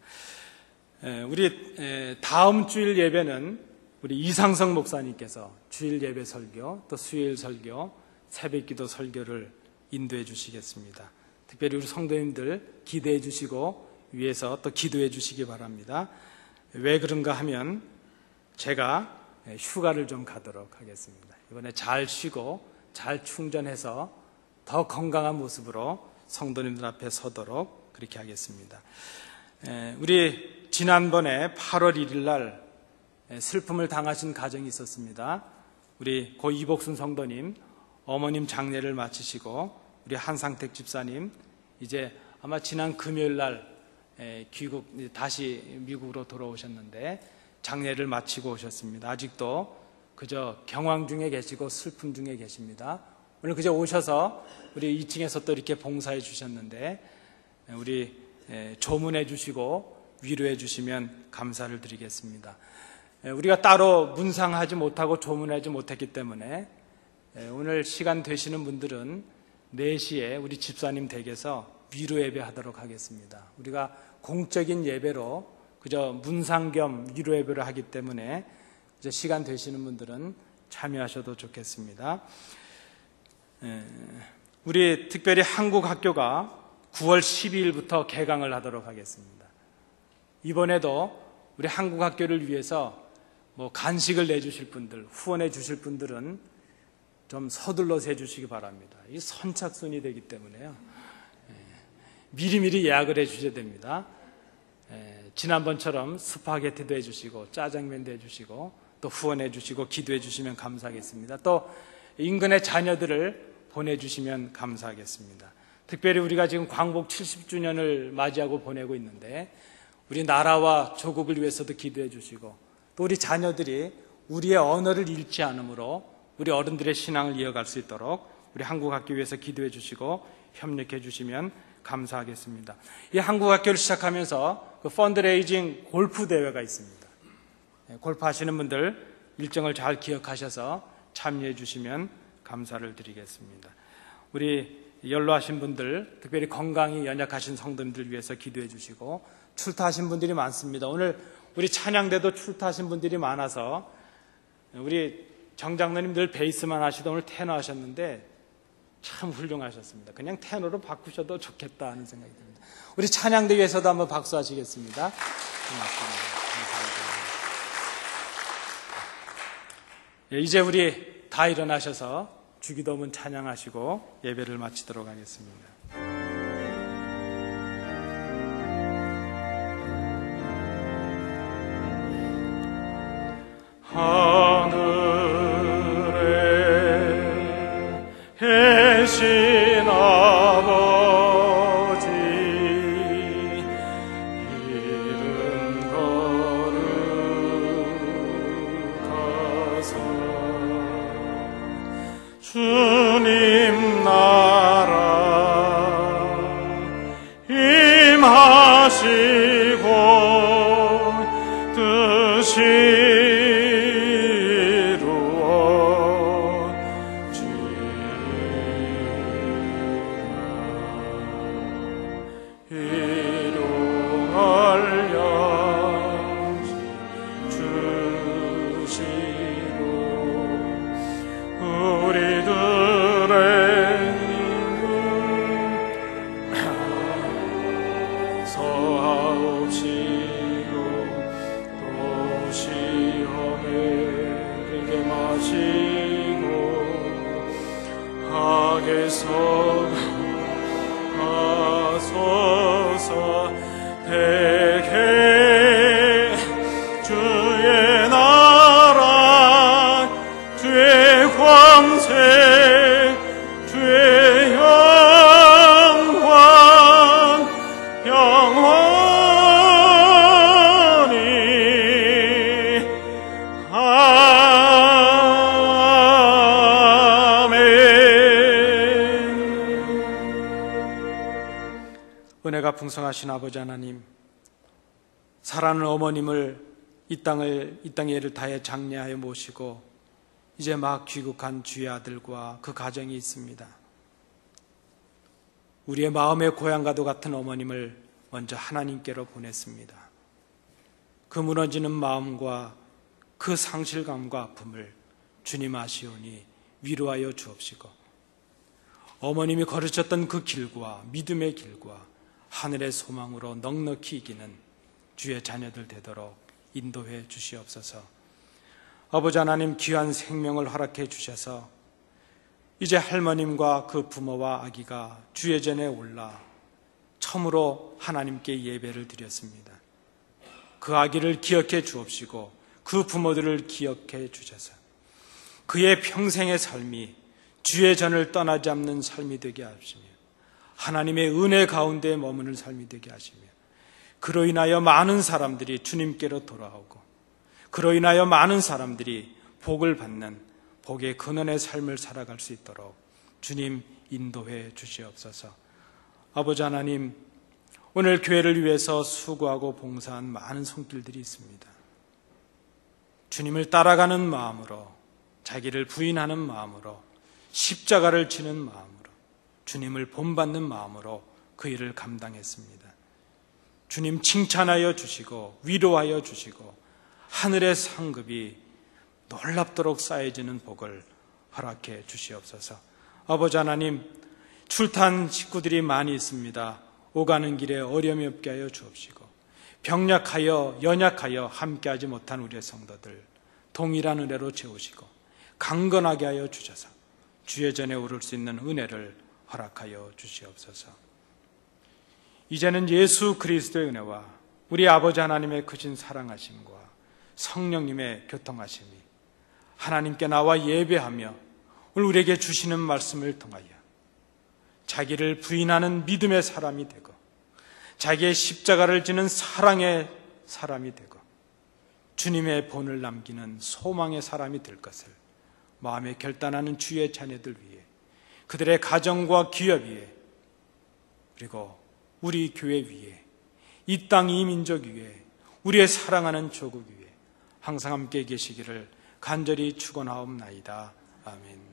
우리 다음 주일 예배는 우리 이상성 목사님께서 주일 예배 설교, 또 수요일 설교, 새벽기도 설교를 인도해 주시겠습니다. 특별히 우리 성도님들 기대해 주시고 위에서 또 기도해 주시기 바랍니다. 왜 그런가 하면 제가 휴가를 좀 가도록 하겠습니다. 이번에 잘 쉬고 잘 충전해서 더 건강한 모습으로 성도님들 앞에 서도록 그렇게 하겠습니다. 우리 지난번에 8월 1일 날 슬픔을 당하신 가정이 있었습니다. 우리 고 이복순 성도님 어머님 장례를 마치시고 우리 한상택 집사님 이제 아마 지난 금요일 날 귀국 다시 미국으로 돌아오셨는데 장례를 마치고 오셨습니다. 아직도 그저 경황 중에 계시고 슬픔 중에 계십니다. 오늘 그저 오셔서 우리 2층에서 또 이렇게 봉사해 주셨는데 우리 조문해 주시고 위로해 주시면 감사를 드리겠습니다. 우리가 따로 문상하지 못하고 조문하지 못했기 때문에 오늘 시간 되시는 분들은 4시에 우리 집사님 댁에서 위로 예배하도록 하겠습니다. 우리가 공적인 예배로 그저 문상 겸 위로 예배를 하기 때문에 이제 시간 되시는 분들은 참여하셔도 좋겠습니다. 우리 특별히 한국 학교가 9월 12일부터 개강을 하도록 하겠습니다. 이번에도 우리 한국 학교를 위해서 간식을 내주실 분들, 후원해 주실 분들은 좀 서둘러서 해주시기 바랍니다. 이 선착순이 되기 때문에요. 미리미리 예약을 해주셔야 됩니다. 지난번처럼 스파게티도 해주시고 짜장면도 해주시고 또 후원해 주시고 기도해 주시면 감사하겠습니다. 또 인근의 자녀들을 보내주시면 감사하겠습니다. 특별히 우리가 지금 광복 70주년을 맞이하고 보내고 있는데 우리 나라와 조국을 위해서도 기도해 주시고 또 우리 자녀들이 우리의 언어를 잃지 않으므로 우리 어른들의 신앙을 이어갈 수 있도록 우리 한국학교위해서 기도해 주시고 협력해 주시면 감사하겠습니다. 이 한국학교를 시작하면서 그 펀드레이징 골프 대회가 있습니다. 골프 하시는 분들 일정을 잘 기억하셔서 참여해 주시면 감사를 드리겠습니다. 우리 연로하신 분들, 특별히 건강이 연약하신 성도님들 위해서 기도해 주시고 출타하신 분들이 많습니다. 오늘 우리 찬양대도 출타하신 분들이 많아서 우리 정장로님 늘 베이스만 하시다 오늘 테너 하셨는데 참 훌륭하셨습니다. 그냥 테너로 바꾸셔도 좋겠다 하는 생각이 듭니다. 우리 찬양대 위해서도 한번 박수하시겠습니다. 고맙습니다. 예, 이제 우리 다 일어나셔서 주기도문 찬양하시고 예배를 마치도록 하겠습니다. 하늘에 계신 아버지 이름 거룩하사 주님 나라 임하시고 뜻이 은혜가 풍성하신 아버지 하나님, 사랑하는 어머님을 이 땅에 일을 다해 장례하여 모시고 이제 막 귀국한 주의 아들과 그 가정이 있습니다. 우리의 마음의 고향과도 같은 어머님을 먼저 하나님께로 보냈습니다. 그 무너지는 마음과 그 상실감과 아픔을 주님 아시오니 위로하여 주옵시고 어머님이 걸으셨던 그 길과 믿음의 길과 하늘의 소망으로 넉넉히 이기는 주의 자녀들 되도록 인도해 주시옵소서. 아버지 하나님, 귀한 생명을 허락해 주셔서 이제 할머님과 그 부모와 아기가 주의 전에 올라 처음으로 하나님께 예배를 드렸습니다. 그 아기를 기억해 주옵시고 그 부모들을 기억해 주셔서 그의 평생의 삶이 주의 전을 떠나지 않는 삶이 되게 하시며 하나님의 은혜 가운데 머무는 삶이 되게 하시며 그로 인하여 많은 사람들이 주님께로 돌아오고 그로 인하여 많은 사람들이 복을 받는 복의 근원의 삶을 살아갈 수 있도록 주님 인도해 주시옵소서. 아버지 하나님, 오늘 교회를 위해서 수고하고 봉사한 많은 손길들이 있습니다. 주님을 따라가는 마음으로, 자기를 부인하는 마음으로, 십자가를 지는 마음으로, 주님을 본받는 마음으로 그 일을 감당했습니다. 주님 칭찬하여 주시고 위로하여 주시고 하늘의 상급이 놀랍도록 쌓여지는 복을 허락해 주시옵소서. 아버지 하나님, 출탄 식구들이 많이 있습니다. 오가는 길에 어려움이 없게 하여 주옵시고 병약하여 연약하여 함께하지 못한 우리의 성도들 동일한 은혜로 채우시고 강건하게 하여 주셔서 주의 전에 오를 수 있는 은혜를 허락하여 주시옵소서. 이제는 예수 그리스도의 은혜와 우리 아버지 하나님의 크신 사랑하심과 성령님의 교통하심이 하나님께 나와 예배하며 오늘 우리에게 주시는 말씀을 통하여 자기를 부인하는 믿음의 사람이 되고 자기의 십자가를 지는 사랑의 사람이 되고 주님의 본을 남기는 소망의 사람이 될 것을 마음에 결단하는 주의 자녀들 위해, 그들의 가정과 기업 위에, 그리고 우리 교회 위에, 이 땅 이 민족 위에, 우리의 사랑하는 조국 위에 항상 함께 계시기를 간절히 축원하옵나이다. 아멘.